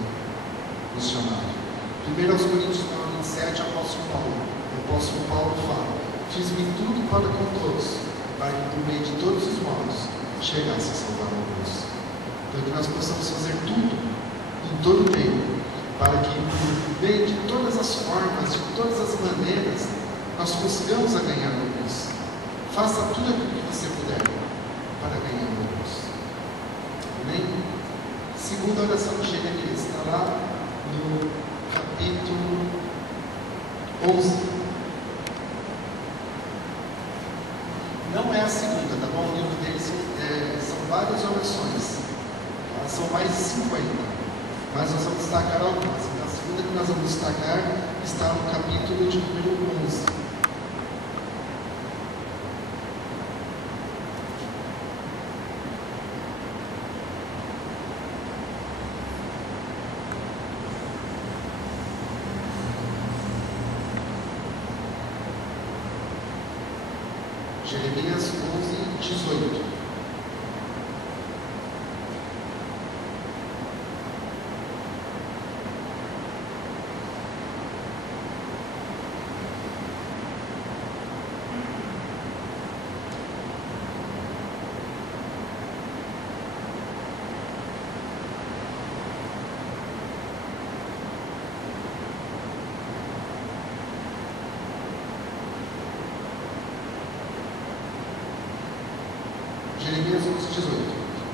nos chamado. 1 Coríntios 9:27, o apóstolo Paulo fala: fiz-me tudo para com todos, para que por meio de todos os modos chegasse a salvar alguns. Então que nós possamos fazer tudo, em todo o tempo, para que por meio de todas as formas, de todas as maneiras, nós consigamos a ganhar alguns. Faça tudo aquilo que você puder para ganhar alguns. Amém? Segunda oração de Jeremias, está lá no capítulo 11. Não é a segunda, tá bom? O livro deles são várias orações. São mais de 50. Mas nós vamos destacar algumas. Então, a segunda que nós vamos destacar está no capítulo de número 11. Jeremias 11:18. Jeremias 11:18.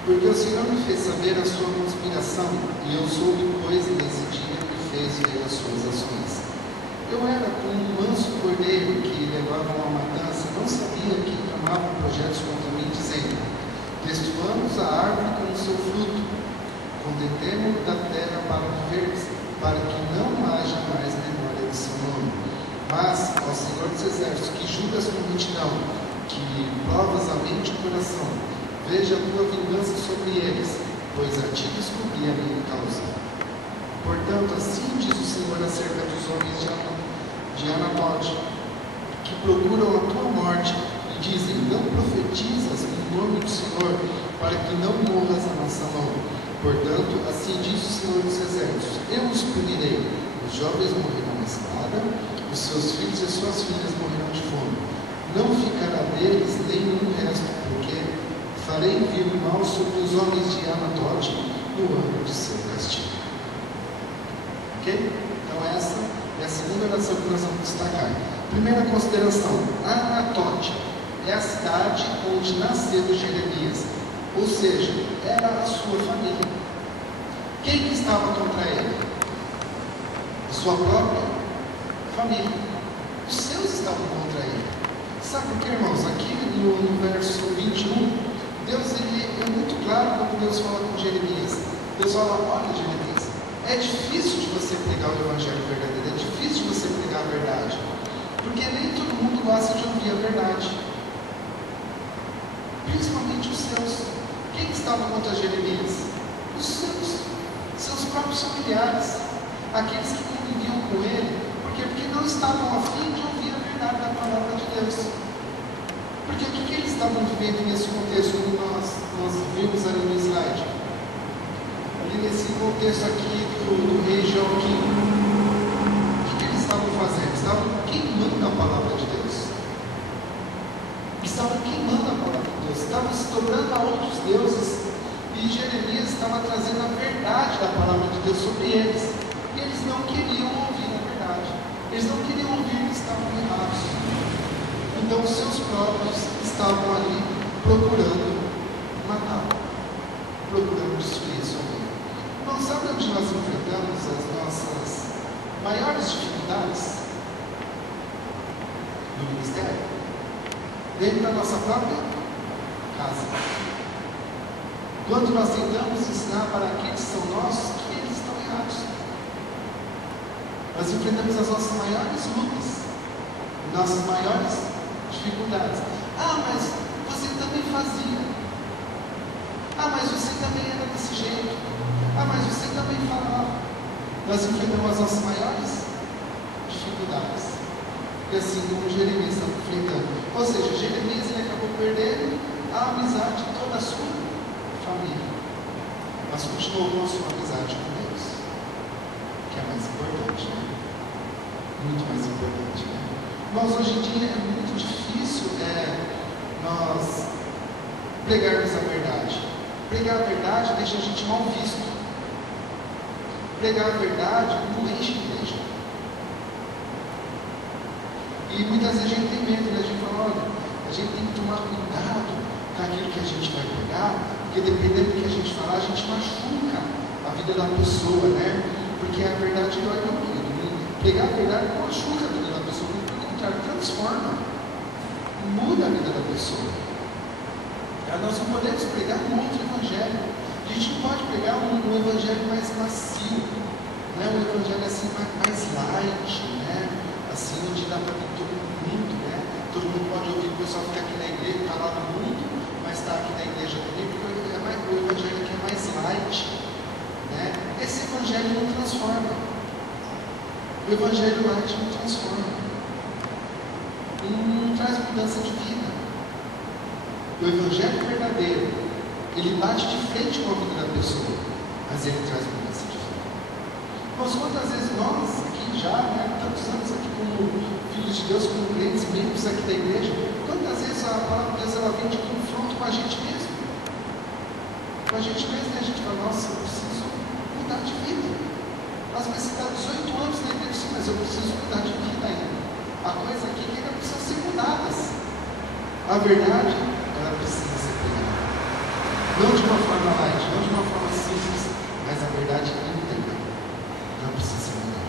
Porque o Senhor me fez saber a sua conspiração, e eu soube, pois, nesse dia me fez ver as suas ações. Eu era como um manso cordeiro que levavam à matança, não sabia que tramavam projetos contra mim, dizendo: destruamos a árvore com o seu fruto, condenemo da terra para viver, para que não haja mais memória de seu nome. Mas, ó Senhor dos Exércitos, que julgas com retidão, que provas a mente e o coração, veja a tua vingança sobre eles, pois a ti descobri a minha causa. Portanto, assim diz o Senhor acerca dos homens de Anatote, que procuram a tua morte e dizem: não profetizas no nome do Senhor, para que não morras a nossa mão. Portanto, assim diz o Senhor dos Exércitos: eu os punirei. Os jovens morrerão na espada, os seus filhos e suas filhas morrerão de fome. Não ficará deles nenhum resto, porque farei vir o mal sobre os homens de Anatote no ano de seu castigo. Ok? Então essa é a segunda oração que nós vamos destacar. Primeira consideração: Anatote é a cidade onde nasceu Jeremias, ou seja, era a sua família. Quem que estava contra ele? A sua própria família. Os seus estavam contra ele. Sabe por quê, irmãos? Aqui no verso 21, Deus ele é muito claro quando Deus fala com Jeremias. Deus fala: olha, Jeremias, É difícil de você pregar o Evangelho verdadeiro, é difícil de você pregar a verdade, porque nem todo mundo gosta de ouvir a verdade, principalmente os seus. Quem estava contra Jeremias? Os seus próprios familiares, aqueles que conviviam com ele, porque não estavam a fim de ouvir a verdade da palavra de Deus. Porque o que eles estavam vivendo nesse contexto, como nós vimos ali no slide? Ali nesse contexto aqui do rei Joaquim, o que eles estavam fazendo? Estavam queimando a palavra de Deus. Estavam queimando a palavra de Deus, estavam se dobrando a outros deuses. E Jeremias estava trazendo a verdade da palavra de Deus sobre eles. E eles não queriam ouvir a verdade. Eles não queriam ouvir que estavam errados. Então os seus próprios estavam ali procurando matá-lo, procurando destruir sua vida. Não sabe onde nós enfrentamos as nossas maiores dificuldades no ministério? Dentro da nossa própria casa. Quando nós tentamos ensinar para aqueles que são nossos que eles estão errados, nós enfrentamos as nossas maiores lutas, nossas maiores dificuldades. Ah, mas você também fazia. Ah, mas você também era desse jeito. Ah, mas você também falava. Nós enfrentamos as nossas maiores dificuldades. E assim como Jeremias estava enfrentando. Ou seja, Jeremias ele acabou perdendo a amizade de toda a sua família, mas continuou com a sua amizade com Deus, que é mais importante, né? Muito mais importante, né? Mas hoje em dia é muito difícil nós pregarmos a verdade. Pregar a verdade deixa a gente mal visto. Pregar a verdade não enche a igreja. E muitas vezes a gente tem medo, né? A gente fala, olha, a gente tem que tomar cuidado com aquilo que a gente vai pregar, porque dependendo do que a gente falar, a gente machuca a vida da pessoa, né? Porque a verdade dói no ouvido. Pregar a verdade não machuca a vida da pessoa, pelo contrário, transforma, muda a vida da pessoa. Nós não podemos pregar um outro evangelho. A gente não pode pregar um evangelho mais macio, né? Um evangelho assim mais light, né? Assim, onde dá para vir todo mundo, né? Todo mundo pode ouvir, o pessoal fica aqui na igreja, está lá no mundo, mas está aqui na igreja também, porque o evangelho aqui é mais light, né? Esse evangelho não transforma. O evangelho light não transforma. Não traz mudança de vida. O evangelho verdadeiro, ele bate de frente com a vida da pessoa, mas ele traz mudança de vida. Mas quantas vezes nós aqui já, né, tantos anos aqui como filhos de Deus, como crentes, membros aqui da igreja, quantas vezes a palavra de Deus ela vem de confronto com a gente mesmo? Com a gente mesmo, né? A gente fala, nossa, eu preciso mudar de vida. Às vezes você está 18 anos na igreja, sim, mas eu preciso mudar de vida ainda. Há coisas aqui que ainda precisam ser mudadas. A verdade, ela precisa ser pregada. Não de uma forma light, não de uma forma simples, mas a verdade íntegra. Não precisa ser mudada.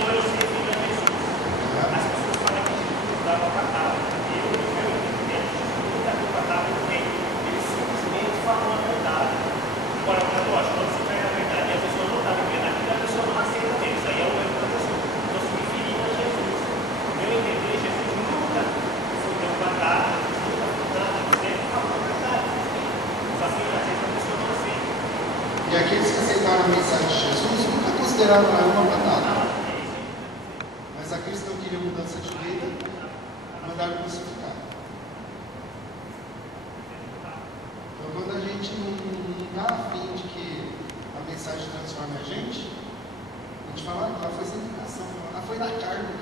Então eu sei que E aqueles que aceitaram a mensagem de Jesus nunca consideraram ela uma batata. Mas aqueles que não queriam mudança de vida, mandaram crucificar. Então, quando a gente não está afim de que a mensagem transforme a gente fala, ela foi sem educação, ela foi da carne.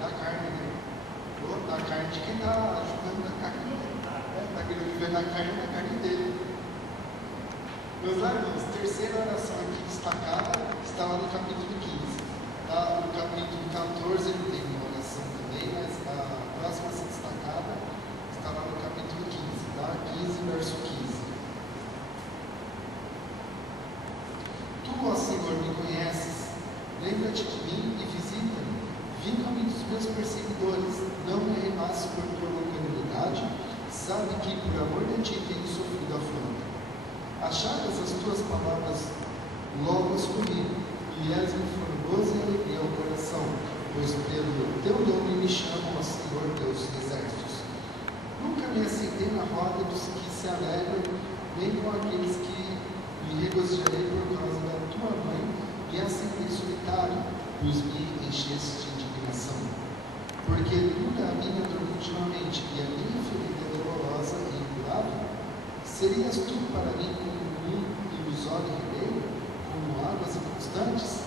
Da carne, né? Da carne de quem está ajudando da carne. Está querendo viver na carne dele. Meus irmãos, terceira oração aqui destacada está lá no capítulo 15. Tá? No capítulo 14 ele tem uma oração também, mas a próxima a ser destacada está lá no capítulo 15, tá? 15, verso 15. Tu, ó Senhor, me conheces, lembra-te de mim e visita-me. Vinga-me dos meus perseguidores, não me arrebasses por tua longanimidade, sabe que por amor de ti tenho sofrido afronta. Achadas as tuas palavras longos comigo, e és-me formoso e alegria ao coração, pois pelo teu nome me chamam, ó Senhor Deus dos exércitos. Nunca me assentei na roda dos que se alegram, nem com aqueles que me regozijarei por causa da tua mãe, e assentei solitário, pois me encheste de indignação. Porque dura a minha dor continuamente, e a minha ferida é dolorosa e incurável. Serias tu para mim como um ilusório ribeiro, como águas inconstantes?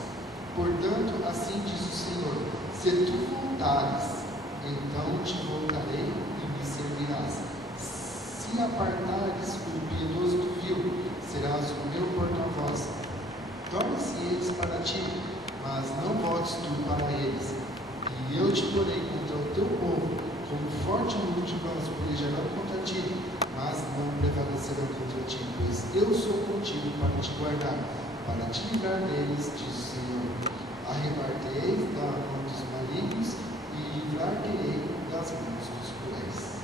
Portanto, assim diz o Senhor: se tu voltares, então te voltarei e me servirás. Se apartares o piedoso do vil, serás o meu porta-voz. Torne-se eles para ti, mas não voltes tu para eles. E eu te porei contra o teu povo, como forte multidão pelejarão contra ti, mas não prevalecerão contra ti, pois eu sou contigo para te guardar, para te livrar deles, diz o Senhor. Arrebateis da mão dos malignos e livrar-te-ei das mãos dos cruéis.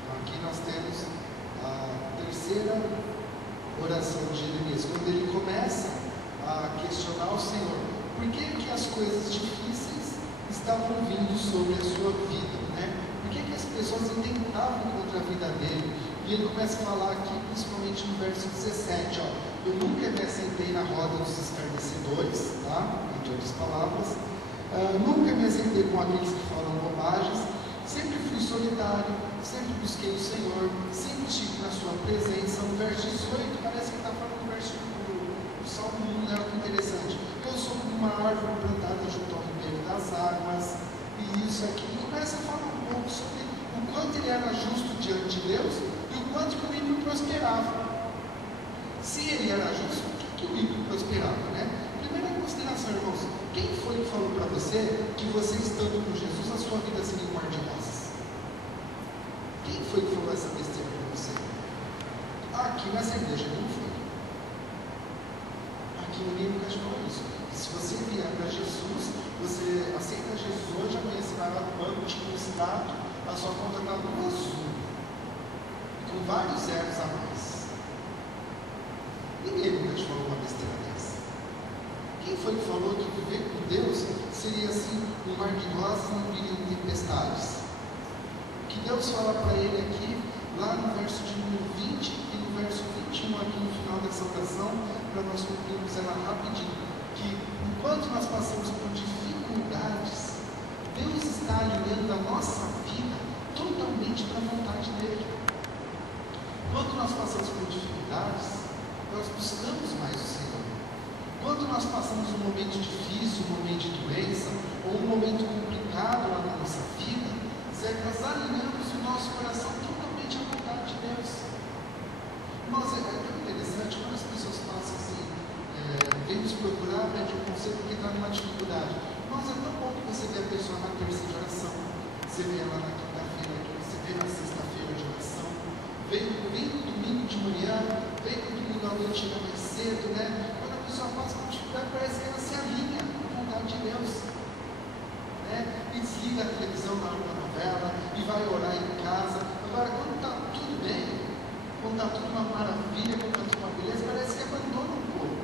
Então aqui nós temos a terceira oração de Jeremias, quando ele começa a questionar o Senhor, por que as coisas difíceis estavam vindo sobre a sua vida, né? Por que as pessoas intentavam contra a vida dele? E ele começa a falar aqui, principalmente no verso 17, ó, eu nunca me assentei na roda dos escarnecedores, tá? Entre outras palavras, nunca me assentei com aqueles que falam bobagens, sempre fui solitário, sempre busquei o Senhor, sempre estive na sua presença. No verso 18, parece que está falando do verso do Salmo 1, né? Que interessante. Eu sou como uma árvore plantada junto ao ribeiro das águas, e isso aqui. E começa a falar um pouco sobre o quanto ele era justo diante de Deus e o quanto que o ímpio prosperava. Se ele era justo, por que o ímpio prosperava, né? Primeira consideração, irmãos, quem foi que falou para você que você estando com Jesus, a sua vida seria um mar de rosas? Quem foi que falou essa besteira para você? Aqui nessa igreja não foi. Aqui ninguém nunca te falou isso. Se você vier para Jesus, você aceita Jesus hoje, amanhã você vai lá no banco, tira um extrato, a sua conta está no azul, com vários zeros a mais. Ninguém nunca te falou uma besteira dessa. Quem foi que falou que viver com Deus seria assim, um mar de rosas, não viriam tempestades? O que Deus fala para ele aqui, lá no verso de número 20 e no verso 21, aqui no final dessa oração, para nós concluirmos ela rapidinho, que enquanto nós passamos por dificuldades, Deus está alinhando a nossa vida totalmente para a vontade dele. Quando nós passamos por dificuldades, nós buscamos mais o Senhor. Quando nós passamos um momento difícil, um momento de doença, ou um momento complicado lá na nossa vida, nós alinhamos o nosso coração totalmente à vontade de Deus. Irmãos, é tão interessante quando as pessoas passam assim, vem nos procurar, pede um conselho porque está numa dificuldade. Irmãos, é tão bom que você vê a pessoa na terça de oração, você vê ela na quinta-feira, você vê na sexta-feira de oração, vem no domingo de manhã, vem no domingo à noite, chega mais cedo, né? Quando a pessoa passa por dificuldade, parece que ela se alinha à vontade de Deus, né? E desliga a televisão na hora da novela e vai orar em casa. Agora, quando está tudo bem, quando está tudo uma maravilha, quando está tudo uma beleza, parece que abandona um pouco,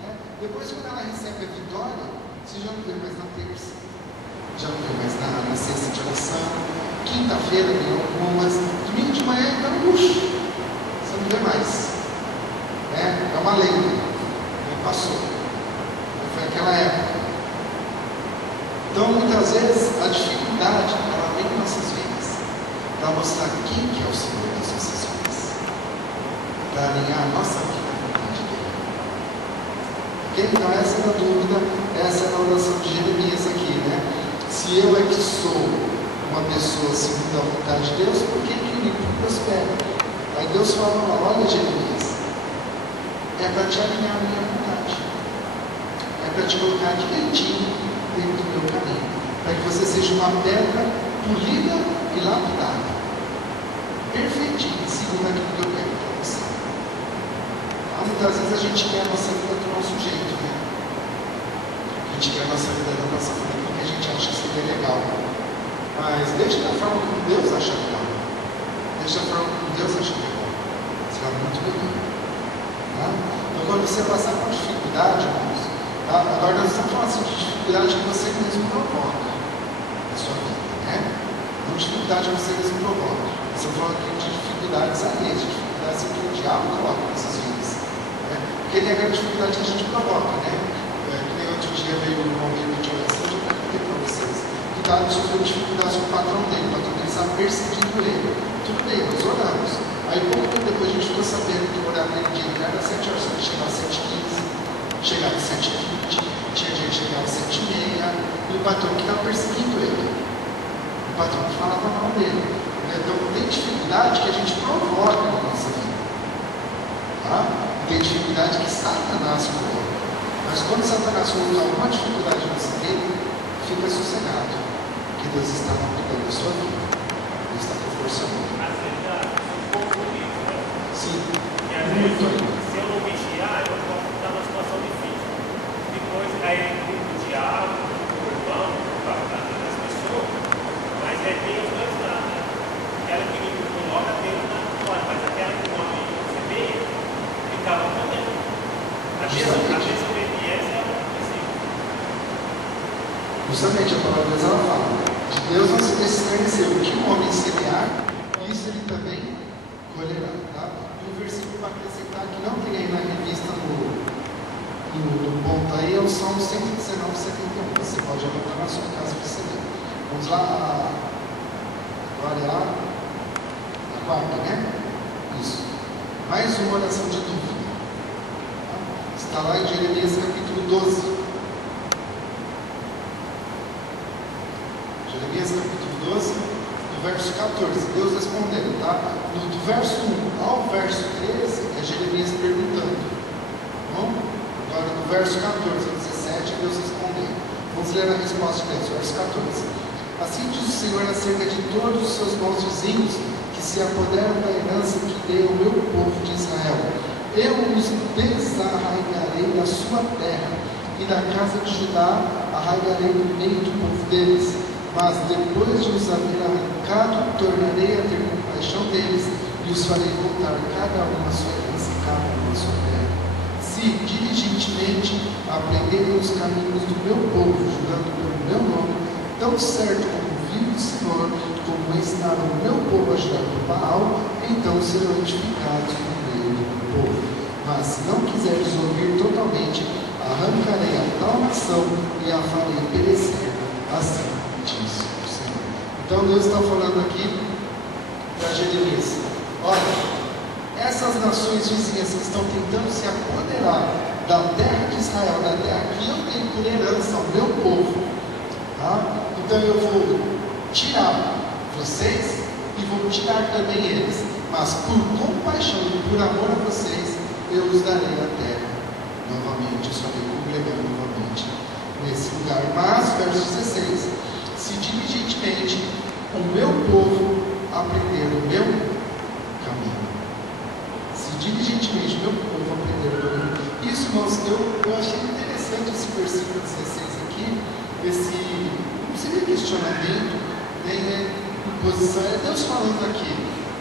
né? Depois, quando ela recebe a vitória, você já não vê mais na terça, já não vê mais na sexta de oração, quinta-feira vem algumas, domingo de manhã está um luxo. Você não não vê mais. Né? É uma lenda. Passou. Foi aquela época. Então, muitas vezes, a dificuldade, ela vem em nossas vidas para mostrar quem que é o Senhor das nossas vidas, para alinhar a nossa vida com a vontade dele. Ok? Então, essa é a dúvida, essa é a oração de Jeremias aqui, né? Se eu é que sou uma pessoa segundo a vontade de Deus, por que o ímpio prospera? Aí Deus fala: olha, Jeremias, é para te alinhar a minha vontade, é para te colocar direitinho dentro do meu caminho, para que você seja uma pedra polida e lapidada, perfeitinho, segundo aquilo que eu quero para você. Muitas vezes a gente quer a nossa vida do nosso jeito, né? A gente quer a nossa vida da nossa forma, porque a gente acha que seria legal, mas deixa da forma como Deus acha legal, deixa da forma como Deus acha legal, será muito melhor. Tá? Então, quando você passar por dificuldade, irmãos, tá? Agora nós estamos falando assim, de dificuldade que você mesmo provoca na sua vida, né? Não dificuldade que você mesmo provoca. Nós estamos falando aqui de dificuldades alheias, de dificuldades que o diabo coloca nas nossas vidas, né? Porque ele é a grande dificuldade que a gente provoca, né? Que nem outro dia veio um momento de oração, eu já contei para vocês. Que estava sofrendo dificuldades com o patrão dele estava perseguindo ele. Tudo bem, nós oramos. Aí pouco tempo depois a gente ficou sabendo que o horário dele de entrar era 7 horas, ele chegava às 7h15, chegava às 7h20, tinha dia que chegava às 7h30, e o patrão que estava perseguindo ele. O patrão que falava mal dele. Então tem dificuldade que a gente provoca na nossa vida. Tá? Tem dificuldade que Satanás coloca. Mas quando Satanás colocar alguma dificuldade na nossa vida, fica sossegado, que Deus está cuidando da sua vida. Deus está proporcionando. Sim. E às vezes, se eu não vigiar, eu posso estar numa situação difícil. Depois, aí o diabo, o irmão, para as pessoas, mas tem os dois lados, né? Aquela que me coloca Deus na fora, mas aquela que não me semeia, ficava também. A desobediência é uma princípio. Justamente a palavra de Deus ela fala: de Deus não se esqueceu que o homem semear, isso ele também colherá. Tá? E o versículo para acrescentar que não tem aí na revista no ponto aí é o Salmo 119, 71. Você pode anotar na sua casa para você ler. Vamos lá, agora é a quarta, né? Isso. Mais uma oração de dúvida. Tá? Está lá em Jeremias capítulo 12. Jeremias capítulo 12, do verso 14, Deus respondendo, tá? Do verso 1 ao verso 13, é Jeremias perguntando. Bom? Agora, do verso 14 ao 17, Deus respondendo. Vamos ler a resposta de Deus, verso 14. Assim diz o Senhor acerca de todos os seus bons vizinhos, que se apoderam da herança que dei ao meu povo de Israel. Eu os desarraigarei da sua terra, e da casa de Judá arraigarei no meio do povo deles. Mas depois de os haver arrancado, tornarei a ter compaixão deles e os farei voltar cada um à sua herança, cada um à sua terra. Se diligentemente aprenderem os caminhos do meu povo, jurando pelo meu nome, tão certo como vive o Senhor, como ensinaram o meu povo a jurar por Baal, então serão edificados no meio do meu povo. Mas se não quiseres ouvir totalmente, arrancarei a tal nação e a farei perecer, assim diz o Senhor. Então Deus está falando aqui para Jeremias: olha, essas nações vizinhas que estão tentando se apoderar da terra de Israel, da terra que eu tenho por herança ao meu povo, tá? Então eu vou tirar vocês e vou tirar também eles, mas por compaixão e por amor a vocês, eu os darei a terra novamente, eu só vou congregar novamente nesse lugar. Mas, verso 16: se diligentemente o meu povo aprender o meu caminho. Se diligentemente o meu povo aprender o meu caminho. Isso, irmãos, eu achei interessante esse versículo 16 aqui, não seria questionamento, nem imposição, é Deus falando aqui.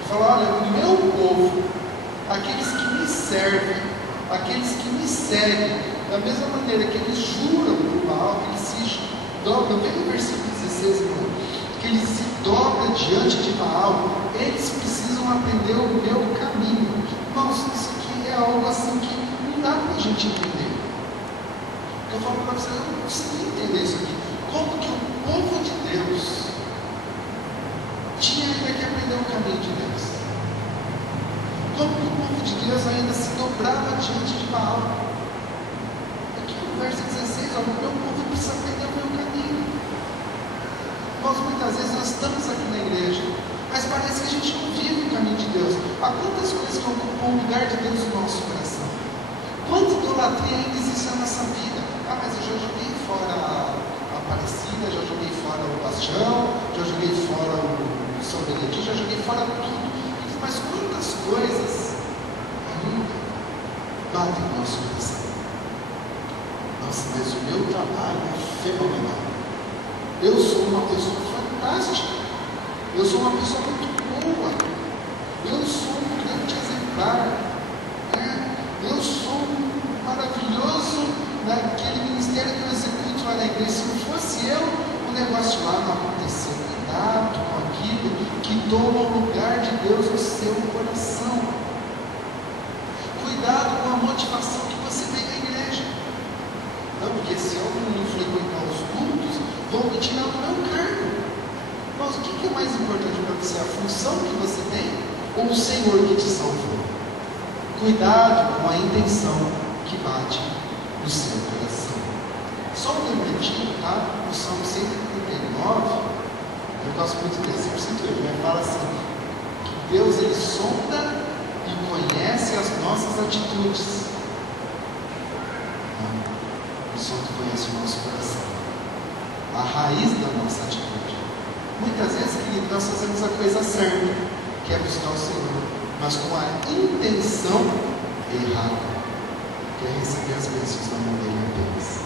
Fala: olha, o meu povo, aqueles que me servem, aqueles que me seguem, da mesma maneira que eles juram por Baal, que eles se dobram, vem no versículo 16, irmão, que eles se dobram diante de Baal, eles precisam aprender o meu caminho. Irmãos, gente entender. Eu falo para você, eu não consegui entender isso aqui. Como que o povo de Deus tinha ainda que aprender o caminho de Deus? Como que o povo de Deus ainda se dobrava diante de Baal? Aqui no verso 16, ó, o meu povo precisa aprender o meu caminho. Nós muitas vezes nós estamos aqui na igreja, mas parece que a gente não vive o caminho de Deus. Há quantas coisas que ocupam o lugar de Deus no nosso coração? Quanta idolatria ainda existe na nossa vida? Ah, mas eu já joguei fora a Aparecida, já joguei fora o Bastião, já joguei fora o São Benedito, já joguei fora tudo. Mas quantas coisas ainda batem no nosso coração? Nossa, mas o meu trabalho é fenomenal. Eu sou uma pessoa fantástica. Eu sou uma pessoa muito boa. Eu sou um grande exemplar. Eu sou maravilhoso naquele ministério que eu executo lá na igreja. Se não fosse eu, o negócio lá não aconteceu. Cuidado com aquilo que toma o lugar de Deus no seu coração. Cuidado com a motivação que você tem na igreja. Não, porque se eu não frequentar os cultos, vão me tirar do meu cargo. Mas o que é mais importante para você? A função que você tem ou o Senhor que te salvou? Cuidado com a intenção que bate no seu coração. Só um lembretinho, tá? No Salmo 139, eu gosto muito desse versículo, ele fala assim, que Deus ele sonda e conhece as nossas atitudes. Ele sonda e conhece o nosso coração, a raiz da nossa atitude. Muitas vezes, querido, nós fazemos a coisa certa, que é buscar o Senhor, mas com a intenção errada, que é receber as bênçãos da mão dele apenas.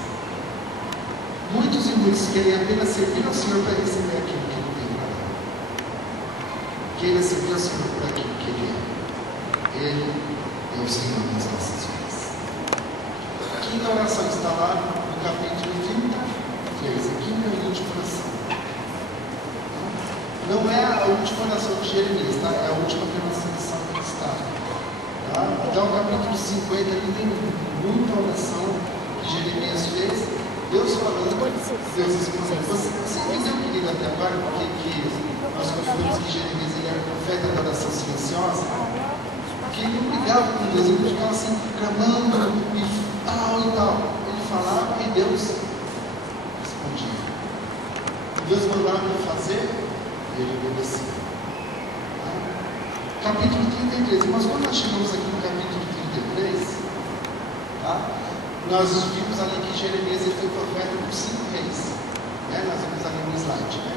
Muitos e muitos querem apenas servir ao Senhor para receber aquilo que ele tem para dar. Queira servir ao Senhor por aquilo que ele é. Ele é o Senhor das nossas vidas. A quinta oração está lá no capítulo 33, a quinta e última oração. Não é a última oração de Jeremias, tá? É a última oração que está. Tá? Então, o capítulo 50 ali tem muita oração que Jeremias fez. Deus falando, Deus respondendo. Você entendeu, querido, até agora, porque nós confundimos que Jeremias ele era profeta da oração silenciosa? Porque ele não brigava com Deus, ele ficava assim, clamando e tal e tal. Ele falava e Deus respondia. E Deus mandava ele fazer e ele obedecia. Tá? Capítulo 33, mas quando nós chegamos aqui no capítulo 33, tá? Nós vimos ali que Jeremias ele foi profeta por 5 reis. Né? Nós vimos ali no slide. Né?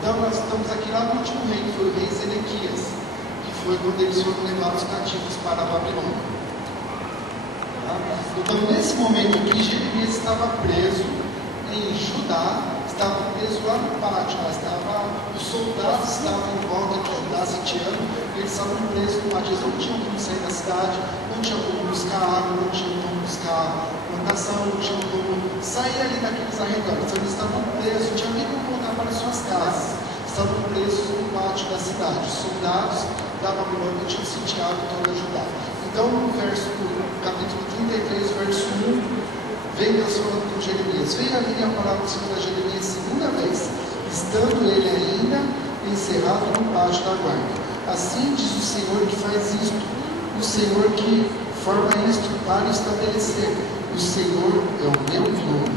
Então nós estamos aqui lá no último rei, que foi o rei Zedequias, que foi quando eles foram levados cativos para a Babilônia. Tá? Então nesse momento aqui, Jeremias estava preso em Judá, estava preso lá no pátio, os soldados estavam em volta de Judá, sitiando, eles estavam presos no pátio, eles não tinham como sair da cidade, não tinham como buscar água, não tinham como buscar plantação, não tinham como sair ali daqueles arredores, então eles estavam presos, não tinham nem como voltar para suas casas, estavam presos no pátio da cidade, os soldados da Babilônia tinham sitiado toda Judá. Então no capítulo 33, verso 1, vem Deus falando com Jeremias, veio a minha palavra do Senhor a Jeremias segunda vez, estando ele ainda encerrado no pátio da guarda. Assim diz o Senhor que faz isto, o Senhor que forma isto para estabelecer. O Senhor é o meu nome.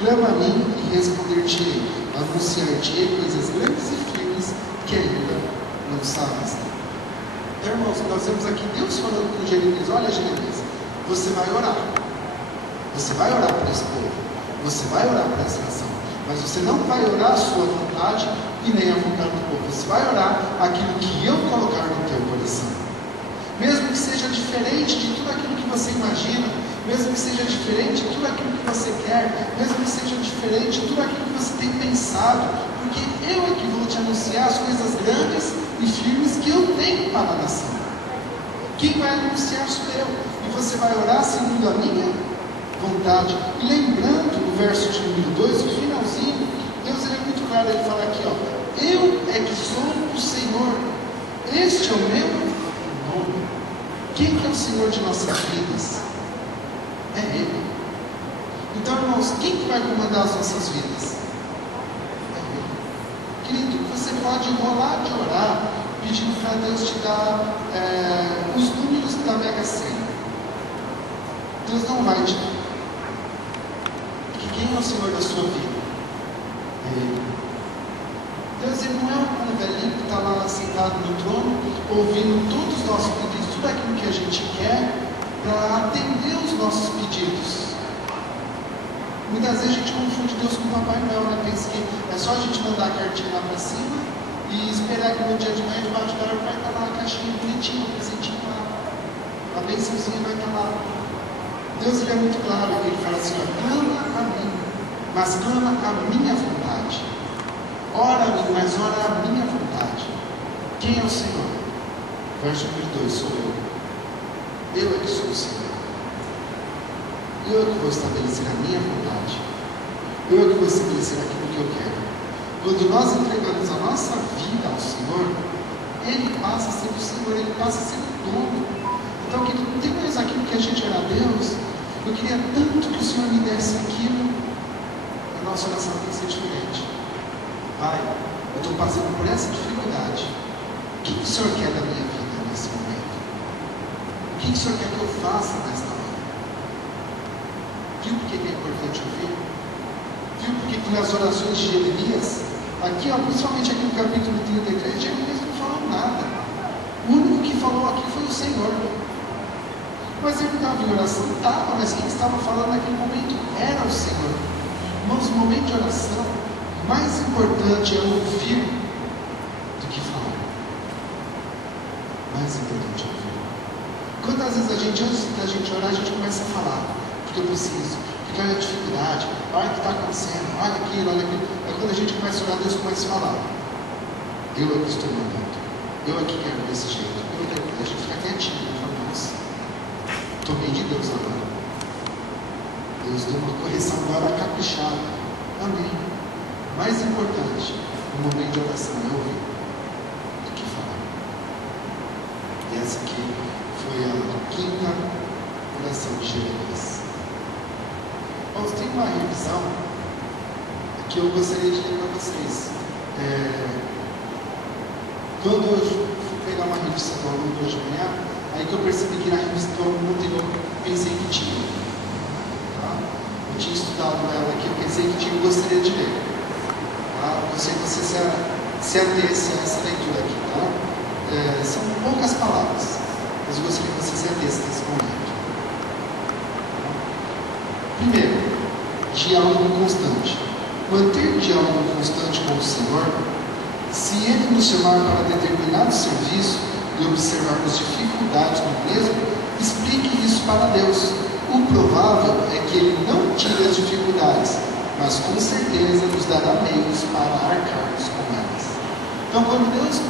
Clama a mim e responder-te-ei. Anunciar-te-ei coisas grandes e firmes que ainda não sabes. Então, irmãos, nós vemos aqui Deus falando com Jeremias, olha Jeremias, você vai orar. Você vai orar para esse povo, você vai orar para essa nação, mas você não vai orar a sua vontade e nem a vontade do povo. Você vai orar aquilo que eu colocar no teu coração. Mesmo que seja diferente de tudo aquilo que você imagina, mesmo que seja diferente de tudo aquilo que você quer, mesmo que seja diferente de tudo aquilo que você tem pensado, porque eu é que vou te anunciar as coisas grandes e firmes que eu tenho para a nação. Quem vai anunciar sou eu, e você vai orar segundo a minha vontade. E lembrando no verso de número 2, no finalzinho, Deus ele é muito claro, ele fala aqui, ó, eu é que sou o Senhor, este é o meu nome. Quem que é o Senhor de nossas vidas? É Ele. Então, irmãos, quem que vai comandar as nossas vidas? É Ele. Querido, você pode enrolar de orar, pedindo para Deus te dar os números da Mega Sena. Deus não vai te dar. Porque quem é o Senhor da sua vida? É Ele. Deus, Ele não é um velhinho que está lá sentado no trono, ouvindo todos os nossos pedidos, tudo aquilo que a gente quer, para atender os nossos pedidos. Muitas vezes a gente confunde Deus com o Papai Noel, né? Pensa que é só a gente mandar a cartinha lá para cima e esperar que no dia de manhã, debaixo da árvore, vai estar lá a caixinha bonitinha, o presentinho lá, a bênçãozinha vai estar lá. Deus, Ele é muito claro, Ele fala assim, ó, clama a mim, mas clama a minha vontade. Ora a mim, mas ora a minha vontade. Quem é o Senhor? Verso número 2, sou eu. Eu é que sou o Senhor. Eu é que vou estabelecer a minha vontade. Eu é que vou estabelecer aquilo que eu quero. Quando nós entregamos a nossa vida ao Senhor, Ele passa a ser o Senhor, Ele passa a ser o dono. Então, querido, não tem mais aquilo que a gente era a Deus. Eu queria tanto que o Senhor me desse aquilo. A nossa oração tem que ser diferente. Pai, eu estou passando por essa dificuldade. O que o Senhor quer da minha vida nesse momento? O que o Senhor quer que eu faça nesta hora? Viu por que é importante ouvir? Viu por que nas orações de Jeremias, aqui, ó, principalmente aqui no capítulo 33, Jeremias não falou nada. O único que falou aqui foi o Senhor. Mas ele estava em oração? Estava, mas quem estava falando naquele momento era o Senhor. Irmãos, no momento de oração, o mais importante é ouvir do que falar. Mais importante é ouvir. Quantas vezes antes da gente orar, a gente começa a falar, porque eu preciso, porque olha a dificuldade, olha o que está acontecendo, olha aquilo, olha aquilo. Aí quando a gente começa a orar, Deus começa a falar. Eu é que estou mandando. Eu é que quero desse jeito. A gente fica quietinho, e fala, nossa, estou bem de Deus agora. Deus deu uma correção agora caprichada. Amém. Mais importante no momento de oração é ouvir do que falar. E essa aqui foi a quinta oração de Jeremias. Bom, tem uma revisão que eu gostaria de ler para vocês. Quando eu fui pegar uma revista do aluno hoje de manhã, aí que eu percebi que na revista do aluno anterior eu pensei que tinha. Tá? Eu tinha estudado ela aqui, eu pensei que tinha, eu gostaria de ler. Tá? Eu sei que você se atesse a essa leitura aqui. Tá? São poucas palavras, mas eu gostaria que você se atesse nesse momento. Primeiro, diálogo constante. Manter diálogo constante com o Senhor. Se Ele nos chamar para determinado serviço e observarmos dificuldades no mesmo, explique isso para Deus. O provável é que Ele não tire as dificuldades, mas com certeza nos dará meios para arcarmos com elas. Então, quando Deus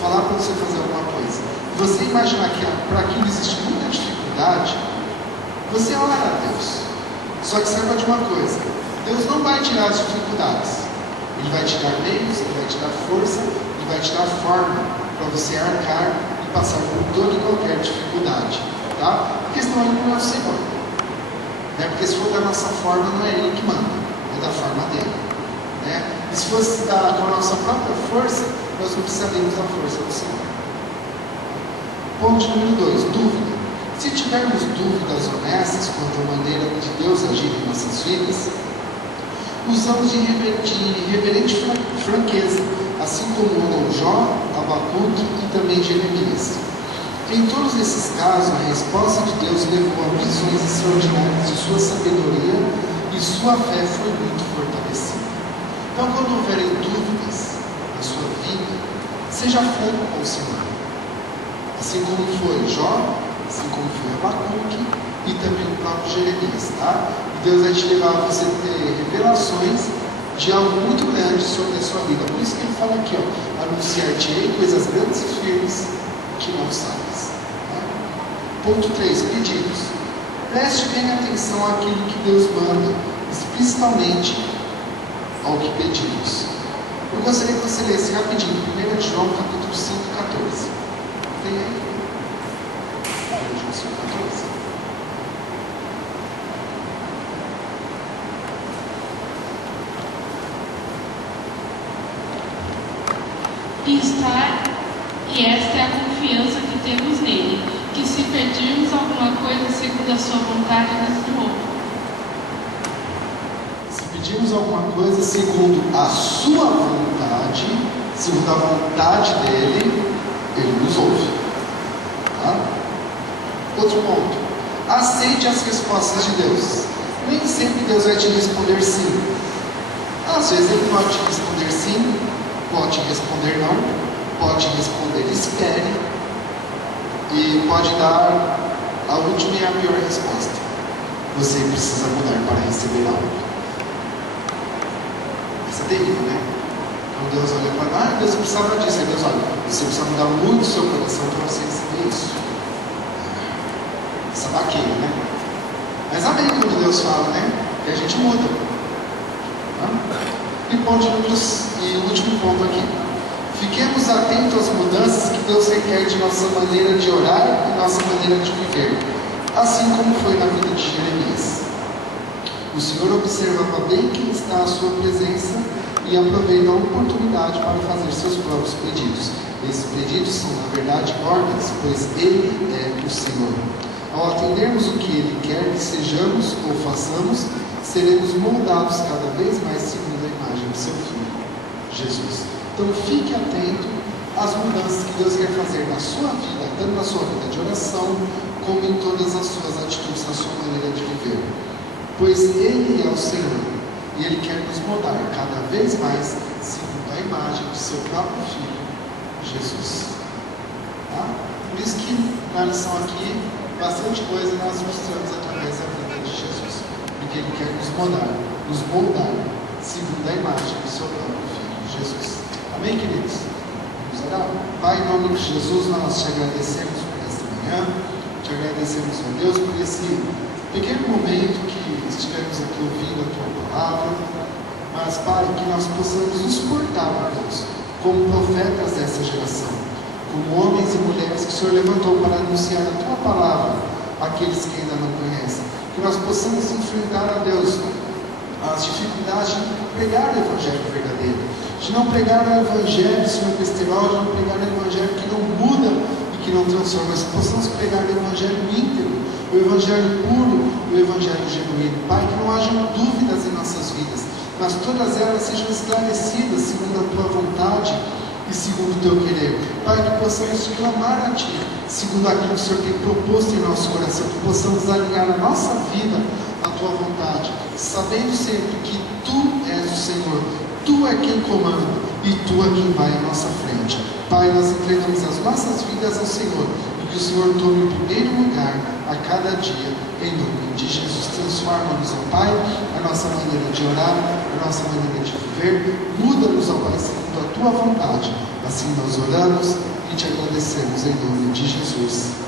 falar para você fazer alguma coisa, e você imaginar que para aquilo existe muita dificuldade, você ora a Deus. Só que saiba de uma coisa, Deus não vai tirar as dificuldades. Ele vai te dar meios, Ele vai te dar força, Ele vai te dar forma para você arcar e passar por toda e qualquer dificuldade. Tá? A questão aí não é o Senhor. Né? Porque se for da nossa forma, não é Ele que manda, é da forma dele. Né? E se fosse com a nossa própria força, nós não precisaríamos da força do Senhor. Ponto número 2, dúvida. Se tivermos dúvidas honestas quanto à maneira de Deus agir em nossas vidas, usamos de irreverente franqueza, assim como o Jó, Abacuque e também Jeremias. Em todos esses casos, a resposta de Deus levou a visões extraordinárias de sua sabedoria e sua fé foi muito fortalecida. Então, quando houverem dúvidas na sua vida, seja franco com o Senhor. Assim como foi Jó, assim como foi Abacuque e também o próprio Jeremias, tá? Deus vai te levar a você ter revelações de algo muito grande sobre a sua vida. Por isso que ele fala aqui, ó, anunciar-te-ei coisas grandes e firmes que não sabes. Tá? Ponto 3, pedidos. Preste bem atenção àquilo que Deus manda, explicitamente ao que pedimos. Eu gostaria que você lesse rapidinho, 1 João capítulo 5, 14. Tem aí? 1 João 5, 14. E esta é a confiança que temos nele, que se pedirmos alguma coisa segundo a sua vontade, nos deu. Se pedirmos alguma coisa segundo a sua vontade, segundo a vontade dele, ele nos ouve. Tá? Outro ponto. Aceite as respostas de Deus. Nem sempre Deus vai te responder sim. Às vezes ele pode te responder sim, pode te responder não, pode te responder espere, e pode dar a última e a pior resposta. Você precisa mudar para receber algo. Isso é terrível, né? Então Deus olha para Deus precisava disso. Aí Deus olha, você precisa mudar muito o seu coração para você receber isso. Essa baqueira, né? Mas amém quando Deus fala, né? Que a gente muda. Tá? E o último ponto aqui. Fiquemos atentos às mudanças que Deus requer de nossa maneira de orar e nossa maneira de viver, assim como foi na vida de Jeremias. O Senhor observava bem quem está à sua presença e aproveita a oportunidade para fazer seus próprios pedidos. Esses pedidos são, na verdade, ordens, pois Ele é o Senhor. Ao atendermos o que Ele quer que sejamos ou façamos, seremos moldados cada vez mais segundo a imagem de seu Filho, Jesus. Então fique atento às mudanças que Deus quer fazer na sua vida, tanto na sua vida de oração, como em todas as suas atitudes, na sua maneira de viver. Pois Ele é o Senhor, e Ele quer nos moldar cada vez mais segundo a imagem de seu próprio Filho, Jesus. Tá? Por isso que na lição aqui, bastante coisa nós mostramos através da vida de Jesus, porque Ele quer nos moldar segundo a imagem do seu próprio Filho, Jesus. Amém, queridos? Vamos orar? Pai, em nome de Jesus, nós te agradecemos por esta manhã, te agradecemos, ó Deus, por esse pequeno momento que estivemos aqui ouvindo a tua palavra, mas, Pai, que nós possamos nos portar, ó Deus, como profetas dessa geração, como homens e mulheres que o Senhor levantou para anunciar a tua palavra àqueles que ainda não conhecem, que nós possamos enfrentar, ó Deus, as dificuldades de pregar o Evangelho verdadeiro, de não pregar o Evangelho, Senhor, besterol, de não pregar o Evangelho que não muda e que não transforma, mas que possamos pregar o Evangelho íntegro, o Evangelho puro, o Evangelho genuíno. Pai, que não hajam dúvidas em nossas vidas, mas todas elas sejam esclarecidas segundo a tua vontade e segundo o teu querer. Pai, que possamos clamar a Ti, segundo aquilo que o Senhor tem proposto em nosso coração, que possamos alinhar a nossa vida à tua vontade, sabendo sempre que Tu és o Senhor, Tu é quem comanda e Tu é quem vai à nossa frente. Pai, nós entregamos as nossas vidas ao Senhor e que o Senhor tome o primeiro lugar a cada dia, em nome de Jesus. Transforma-nos, ó Pai, a nossa maneira de orar, a nossa maneira de viver, muda-nos, ó Pai, segundo a Tua vontade. Assim nós oramos e te agradecemos em nome de Jesus.